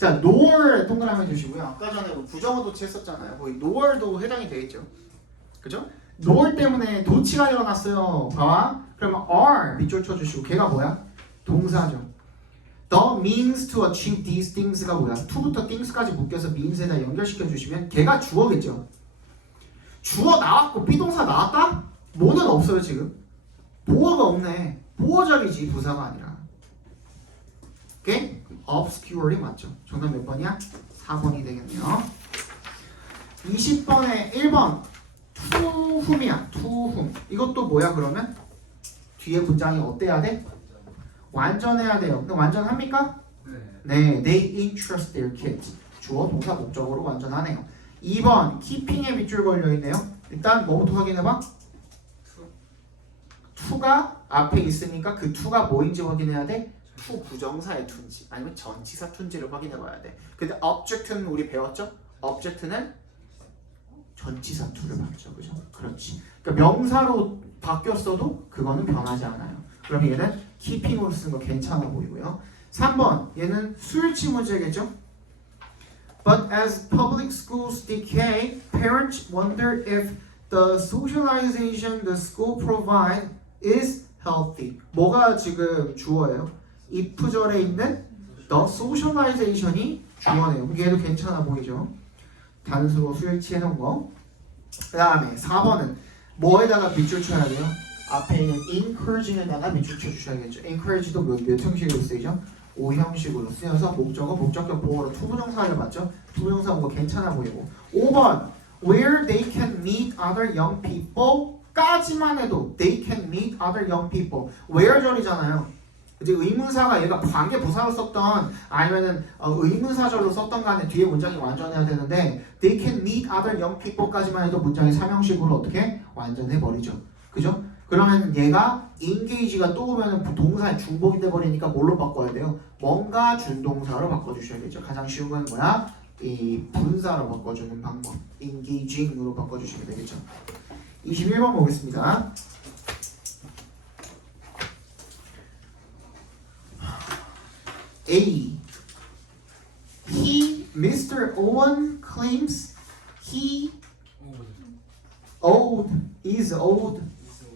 자, nor 동그라미 주시고요. 아까 전에 뭐 부정어 도치 했었잖아요. 거기 nor도 해당이 되겠죠. 그죠? nor 때문에 도치가 일어났어요. 봐봐. 그러면 are 밑줄 쳐주시고 걔가 뭐야? 동사죠. The means to achieve these things가 뭐야? to부터 things까지 묶여서 means에다 연결시켜 주시면 걔가 주어겠죠. 주어 나왔고 비동사 나왔다? 뭐는 없어요 지금. 보어가 없네. 보어절이지 부사가 아니라. 오케이? obscure이 맞죠. 정답 몇 번이야? 4번이 되겠네요. 20번에 1번 to whom이야. to whom. 이것도 뭐야 그러면? 뒤에 문장이 어때야 돼? 완전해야 돼요. 근데 완전합니까? 네. 네, they interest their kids. 주어 동사 목적으로 완전하네요. 2번 keeping에 밑줄 걸려 있네요. 일단 뭐부터 확인해봐. to가 앞에 있으니까 그 to가 뭐인지 확인해야 돼. to 부정사의 to인지 아니면 전치사 to인지를 확인해봐야 돼. 근데 object는 우리 배웠죠? object는 전치사 to를 봤죠, 그죠? 그렇지. 그러니까 명사로 바뀌었어도 그거는 변하지 않아요. 그럼 얘는 keeping으로 쓰는 거 괜찮아 보이고요. 3번 얘는 수일치 문제겠죠? But as public schools decay, parents wonder if the socialization the school provide is healthy. 뭐가 지금 주어예요? if절에 있는 the socialization이 주어네요. 얘도 괜찮아 보이죠? 단수로 수일치 해놓은 거. 그 다음에 4번은 뭐에다가 밑줄 쳐야 돼요? 앞에 있는 encouraging에다가 밑줄 쳐주셔야겠죠. encourage도 몇 형식으로 쓰이죠? 5형식으로 쓰여서 목적어, 목적격 보어로 투부정사를 봤죠? 투부정사 뭐 괜찮아 보이고. 5번 where they can meet other young people 까지만 해도 they can meet other young people where절이잖아요. 이제 의문사가 얘가 관계 부사로 썼던 아니면은 의문사절로 썼던 간에 뒤에 문장이 완전해야 되는데 they can meet other young people까지만 해도 문장이 3형식으로 어떻게 완전해 버리죠. 그죠? 그러면 얘가 engage가 또 오면은 동사의 중복이 돼 버리니까 뭘로 바꿔야 돼요? 뭔가 준동사로 바꿔주셔야겠죠. 가장 쉬운 건 뭐야? 이 분사로 바꿔주는 방법. engaging으로 바꿔주시면 되겠죠. 21번 보겠습니다. A. He, Mr. Owen claims he old is old.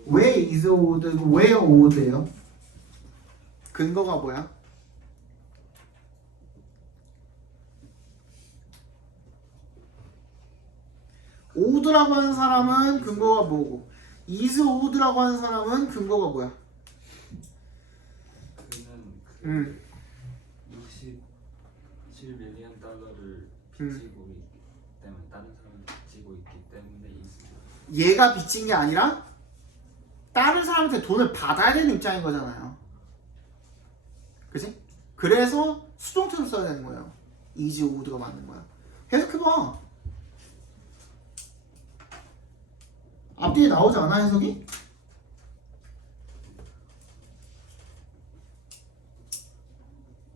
왜 is old? 왜 old예요? 근거가 뭐야? old라고 하는 사람은 근거가 뭐고, is old라고 하는 사람은 근거가 뭐야? 그는 67밀리언 달러를 빚지고 있기 때문에 다른 사람이 빚지고 있기 때문에 얘가 빚진 게 아니라 다른 사람한테 돈을 받아야 되는 입장인 거잖아요. 그치? 그래서 수동태로 써야 되는 거예요. is old가 맞는 거야. 해석해봐. 앞뒤에 나오지 않아 해석이?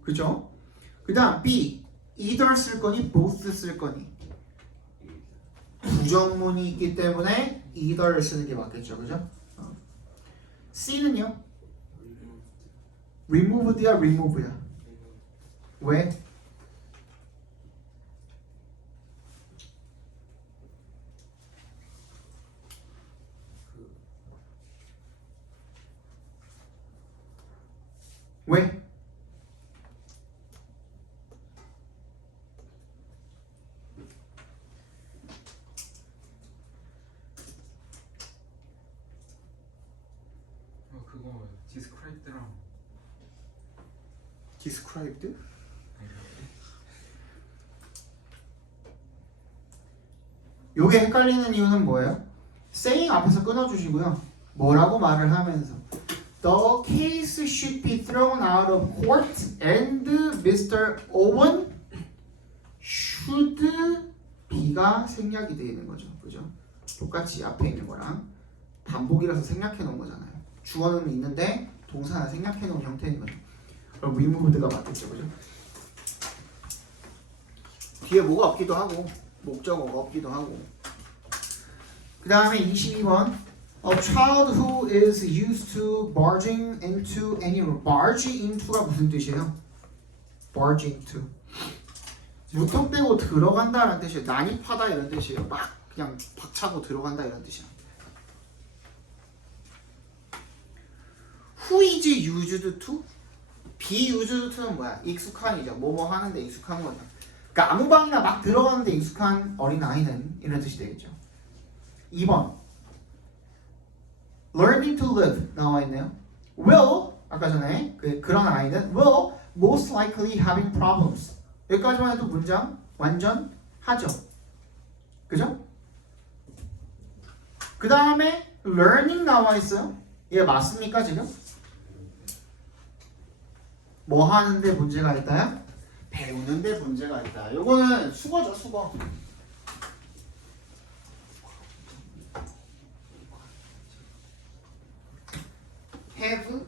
그죠? 그 다음 B either 쓸 거니 both 쓸 거니 부정문이 있기 때문에 either를 쓰는 게 맞겠죠. 그죠? C는요? removed야 remove야? 왜? 왜? 그거 described랑 described? 요게 헷갈리는 이유는 뭐예요? saying 앞에서 끊어주시고요. 뭐라고 말을 하면서 The case should be thrown out of court and Mr. Owen should be가 생략이 되어 있는 거죠. 그죠? 똑같이 앞에 있는 거랑 반복이라서 생략해 놓은 거잖아요. 주어는 있는데 동사는 생략해 놓은 형태인 거죠. 그럼 removed가 맞겠죠. 그죠? 뒤에 뭐가 없기도 하고 목적어가 없기도 하고. 그 다음에 22번 A child who is used to barging into any room. barge into가 무슨 뜻이에요? barge into 무턱대고 들어간다는 뜻이에요. 난입하다 이런 뜻이에요. 막 그냥 박차고 들어간다 이런 뜻이야. Who is used to? be used to는 뭐야? 익숙한이죠. 뭐뭐 하는데 익숙한 거죠. 그러니까 아무 방이나 막 들어가는데 익숙한 어린아이는 이런 뜻이 되겠죠. 2번 learning to live 나와 있네요. will 아까 전에 그런 아이는 will most likely having problems. 여기까지만 해도 문장 완전 하죠. 그죠? 그 다음에 learning 나와 있어요. 얘 맞습니까 지금? 뭐 하는데 문제가 있다야? 배우는데 문제가 있다. 요거는 수거죠, 수거. have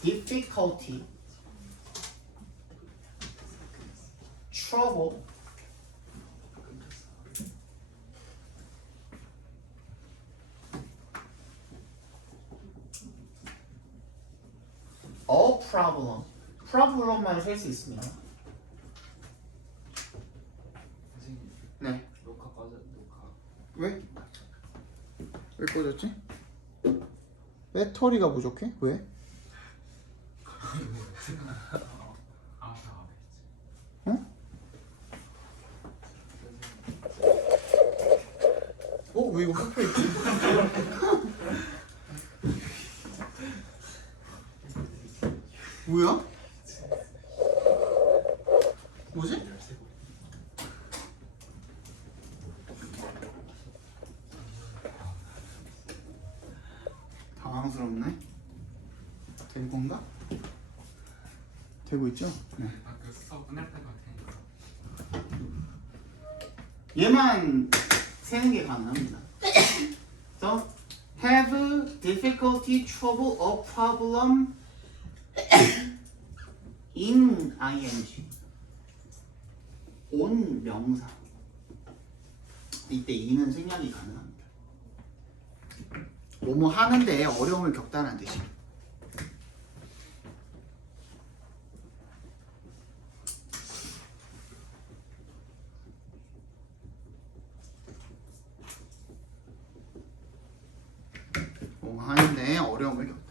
difficulty, trouble, a problem. problem만 쓸 수 있습니다. 선생님 네. 녹화 녹화 왜? 왜 꺼졌지? 배터리가 부족해? 왜? 응? 왜 이거 흑표 있지? 뭐야? 뭐지? 당황스럽네. 될 건가? 되고 있죠? 네. 그 수업 끝날 때가 되니까. 얘만 세는 게 가능합니다. So, have difficulty, trouble, or problem in ing. 온 명사. 이때 이는 생략이 가능합니다. 뭐뭐 하는데 어려움을 겪다는 뜻이. 뭐뭐 하는데 어려움을 겪다.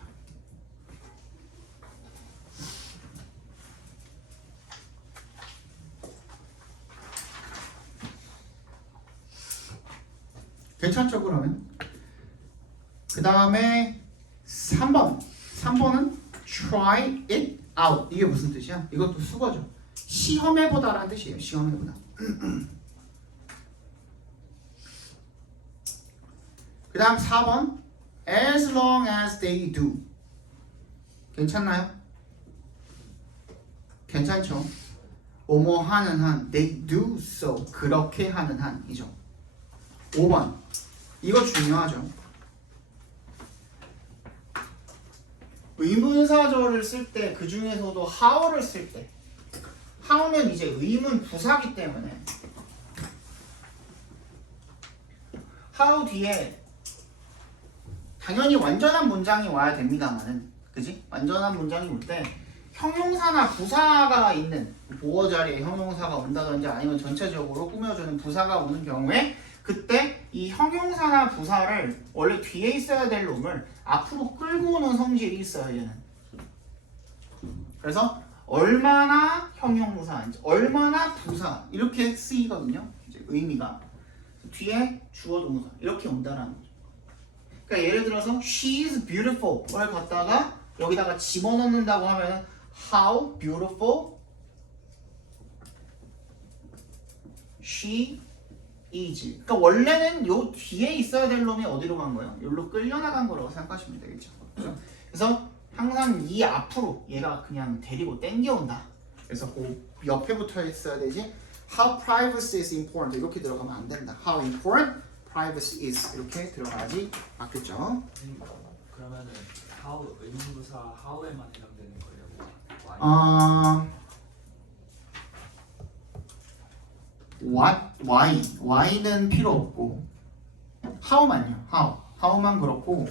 괜찮죠 그러면? 그 다음에 3번은 try it out. 이게 무슨 뜻이야? 이것도 수거죠. 시험해보다라는 뜻이에요. 시험해보다. 그 다음 4번 as long as they do. 괜찮나요? 괜찮죠? 뭐뭐 하는 한 they do so. 그렇게 하는 한이죠. 5번 이거 중요하죠. 의문사절을 쓸 때 그 중에서도 how를 쓸 때 how는 이제 의문 부사기 때문에 how 뒤에 당연히 완전한 문장이 와야 됩니다만은 그지? 완전한 문장이 올 때 형용사나 부사가 있는 보어 자리에 형용사가 온다든지 아니면 전체적으로 꾸며주는 부사가 오는 경우에 그때 이 형용사나 부사를 원래 뒤에 있어야 될 놈을 앞으로 끌고 오는 성질이 있어요. 얘는. 그래서 얼마나 형용사인지 얼마나 부사 이렇게 쓰이거든요. 이제 의미가 뒤에 주어 동사 이렇게 온다라는 거죠. 그러니까 예를 들어서 she's beautiful을 갖다가 여기다가 집어넣는다고 하면 how beautiful she is. 그러니까 원래는 요 뒤에 있어야 될 놈이 어디로 간 거예요? 여기로 끌려나간 거라고 생각하시면 되겠죠. 그렇죠? 그래서 항상 이 앞으로 얘가 그냥 데리고 땡겨온다. 그래서 그 옆에 붙어 있어야 되지. How privacy is important 이렇게 들어가면 안 된다. How important privacy is 이렇게 들어가야지 맞겠죠? 그러면은 how 의문부사 how에만 해당되는 거예요? why는 필요 없고 how만요. how만 그렇고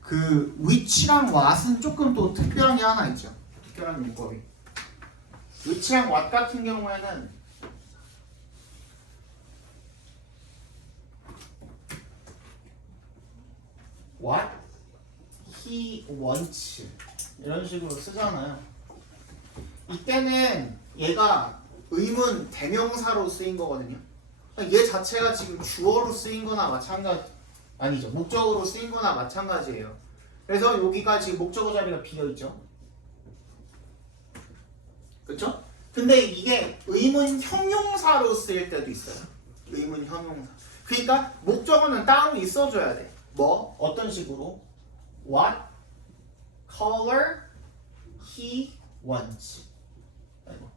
그 which랑 what은 조금 또 특별한 게 하나 있죠. which라는 문법이. which랑 what 같은 경우에는 what he wants 이런 식으로 쓰잖아요. 이때는 얘가 의문 대명사로 쓰인 거거든요. 얘 자체가 지금 주어로 쓰인 거나 마찬가지 아니죠. 목적어로 쓰인 거나 마찬가지예요. 그래서 여기가 지금 목적어 자리가 비어 있죠. 그렇죠? 근데 이게 의문 형용사로 쓰일 때도 있어요. 의문 형용사. 그러니까 목적어는 따로 있어줘야 돼. 뭐? 어떤 식으로? What color he wants. 아이고.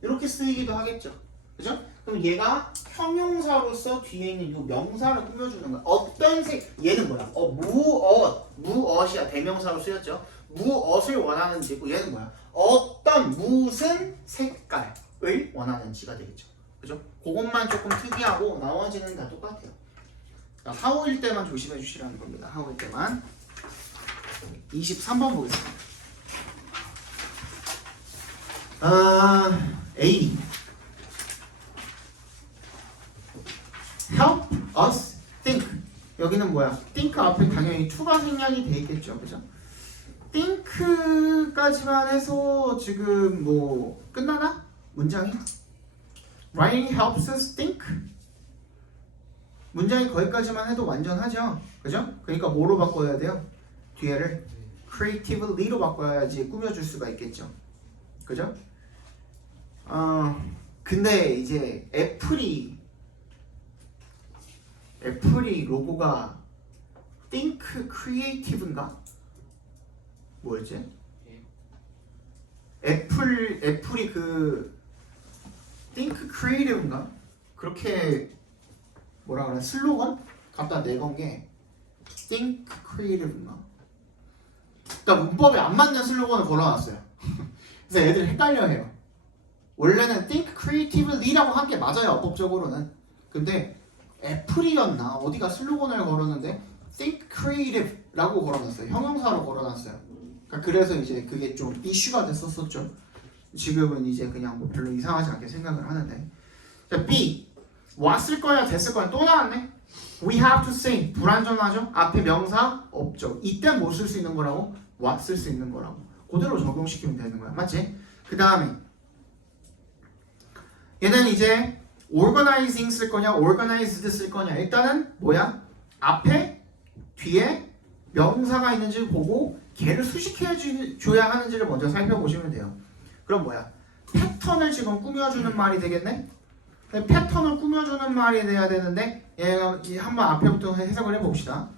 이렇게 쓰이기도 하겠죠. 그죠? 그럼 얘가 형용사로서 뒤에 있는 이 명사를 꾸며주는 거야. 어떤 색? 얘는 뭐야? 무엇이야. 대명사로 쓰였죠. 무엇을 원하는지고 얘는 뭐야? 어떤 무슨 색깔을 원하는지가 되겠죠. 그죠? 그것만 조금 특이하고 나머지는 다 똑같아요. 하우일 때만 조심해 주시라는 겁니다. 하우일 때만. 23번 보겠습니다. A. Help us think. 여기는 뭐야? think 앞에 당연히 to가 생략이 돼 있겠죠. 그죠? think까지만 해서 지금 뭐 끝나나? 문장이? Writing helps us think. 문장이 거기까지만 해도 완전하죠. 그죠? 그러니까 뭐로 바꿔야 돼요? 뒤에를 creativelly로 바꿔야지 꾸며줄 수가 있겠죠. 그죠? 근데 이제 애플이 로고가 think creative인가? 뭐였지? 애플이 그 think creative인가? 그렇게 뭐라 그래? 슬로건? 갖다 내건 게 think creative인가? 그러니까 문법에 안 맞는 슬로건을 걸어놨어요. 그래서 애들이 헷갈려해요. 원래는 think creativelly라고 한 게 맞아요, 어법적으로는. 근데 애플이었나 어디가 슬로건을 걸었는데 think creative라고 걸어놨어요. 형용사로 걸어놨어요. 그러니까 그래서 이제 그게 좀 이슈가 됐었었죠. 지금은 이제 그냥 뭐 별로 이상하지 않게 생각을 하는데. 자, B. 왔을 거야 됐을 거야 또 나왔네. We have to say. 불완전하죠? 앞에 명사 없죠. 이때 뭐 쓸 수 있는 거라고? what 쓸 수 있는 거라고. 그대로 적용시키면 되는 거야. 맞지? 그 다음에 얘는 이제 organizing 쓸 거냐 organized 쓸 거냐. 일단은 뭐야? 앞에 뒤에 명사가 있는지 보고 걔를 수식해줘야 하는지를 먼저 살펴보시면 돼요. 그럼 뭐야? 패턴을 지금 꾸며주는 말이 되겠네? 패턴을 꾸며주는 말이 돼야 되는데 얘가 한번 앞에부터 해석을 해봅시다.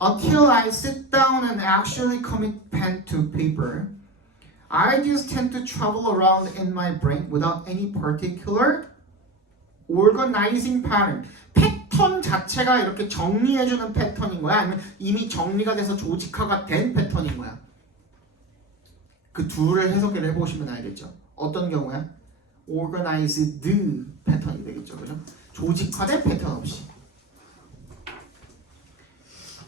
Until I sit down and actually commit pen to paper, ideas tend to travel around in my brain without any particular organizing pattern. 패턴 자체가 이렇게 정리해주는 패턴인 거야? 아니면 이미 정리가 돼서 조직화가 된 패턴인 거야? 그 둘을 해석을 해보시면 알겠죠. 어떤 경우야? organized 패턴이 되겠죠. 그죠? 조직화된 패턴 없이.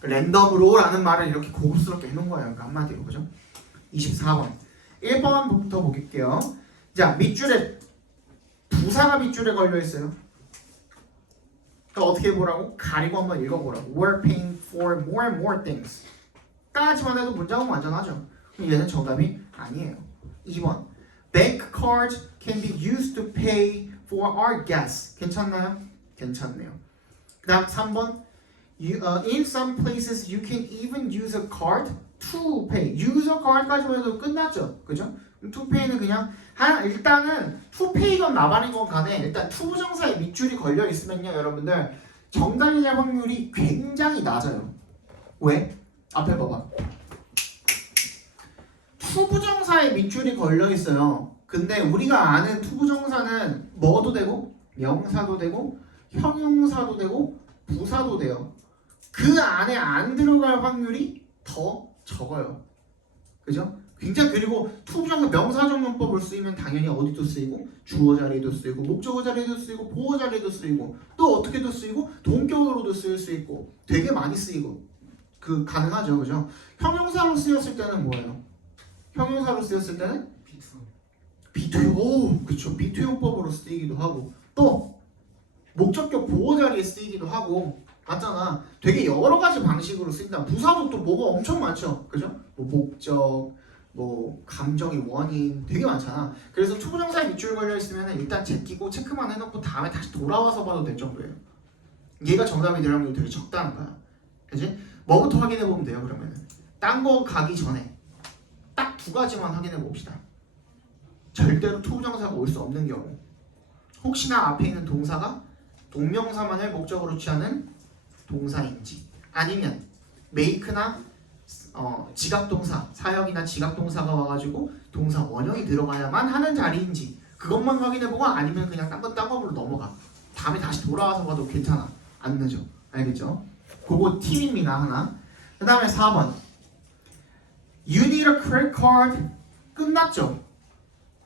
랜덤으로 라는 말을 이렇게 고급스럽게 해놓은 거예요. 그러니까 한마디로. 그죠? 24번. 1번부터 볼게요. 자, 밑줄에 부사가 밑줄에 걸려있어요. 그러니까 어떻게 해보라고? 가리고 한번 읽어보라고. We're paying for more and more things. 까지만 해도 문장은 완전하죠. 그럼 얘는 정답이 아니에요. 2번. Bank cards can be used to pay for our gas. 괜찮나요? 괜찮네요. 그 다음 3번. In some places you can even use a card to pay. use a card까지만 해도 끝났죠. 그죠? to pay는 그냥 일단은 to pay건 나발이건 간에 일단 to 부정사에 밑줄이 걸려 있으면요 여러분들 정답이 될 확률이 굉장히 낮아요. 왜? 앞에 봐봐. to 부정사에 밑줄이 걸려 있어요. 근데 우리가 아는 to 부정사는 뭐도 되고 명사도 되고 형용사도 되고 부사도 돼요. 그 안에 안 들어갈 확률이 더 적어요. 그죠? 굉장히 그리고 투부정사 명사적용법을 쓰이면 당연히 어디도 쓰이고 주어 자리에도 쓰이고 목적어 자리에도 쓰이고 보어 자리에도 쓰이고 또 어떻게도 쓰이고 동격으로도 쓰일 수 있고 되게 많이 쓰이고 그 가능하죠, 그죠? 형용사로 쓰였을 때는 뭐예요? 형용사로 쓰였을 때는 비투. 비투, 오, 그쵸. 비투용법으로 쓰이기도 하고 또 목적격 보호 자리에 쓰이기도 하고 맞잖아. 되게 여러 가지 방식으로 쓰인다. 부사도 또 뭐가 엄청 많죠, 그죠? 뭐 목적, 뭐 감정의 원인 되게 많잖아. 그래서 초부정사에 밑줄 걸려 있으면 일단 제끼고 체크만 해놓고 다음에 다시 돌아와서 봐도 될 정도예요. 얘가 정답이 될 확률이 되게 적다는 거야. 그지? 뭐부터 확인해 보면 돼요, 그러면은. 딴 거 가기 전에 딱 두 가지만 확인해 봅시다. 절대로 초부정사가 올 수 없는 경우. 혹시나 앞에 있는 동사가 동명사만을 목적으로 취하는 동사인지 아니면 make나 지각동사, 사역이나 지각동사가 와가지고 동사 원형이 들어가야만 하는 자리인지 그것만 확인해보고 아니면 그냥 딴 거로 넘어가. 다음에 다시 돌아와서 봐도 괜찮아. 안 늦어. 알겠죠? 그거 팁입니다, 하나. 그 다음에 4번. You need a credit card. 끝났죠?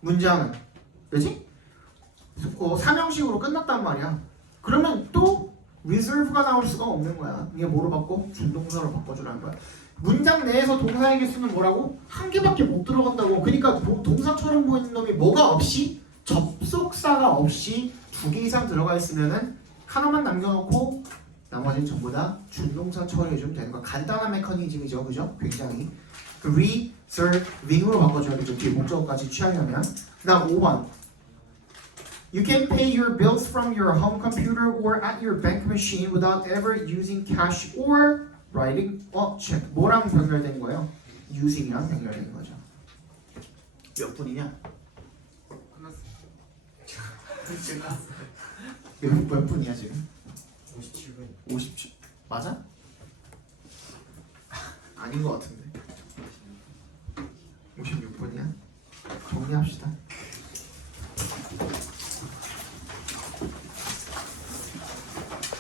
문장은. 그치? 삼형식으로 끝났단 말이야. 그러면 또 reserve가 나올 수가 없는 거야. 이게 뭐로 바꿔? 준동사로 바꿔주라는 거야. 문장 내에서 동사의 개수는 뭐라고? 한 개밖에 못 들어간다고. 그러니까 동사처럼 보이는 놈이 뭐가 없이 접속사가 없이 두 개 이상 들어가 있으면은 하나만 남겨놓고 나머지는 전부 다 준동사 처리해주면 되는 거야. 간단한 메커니즘이죠, 그죠? 굉장히 그 reserving으로 바꿔줘야겠죠. 뒤에 목적어까지 취하려면. 그다음 5번. You can pay your bills from your home computer or at your bank machine without ever using cash or writing a check. 뭐랑 연결된 거예요? using이랑 연결된 거죠. 몇 분이냐? 끝났어. 몇 분이야 지금? 57분. 57. 맞아? 아닌 것 같은데. 56분이야? 정리합시다.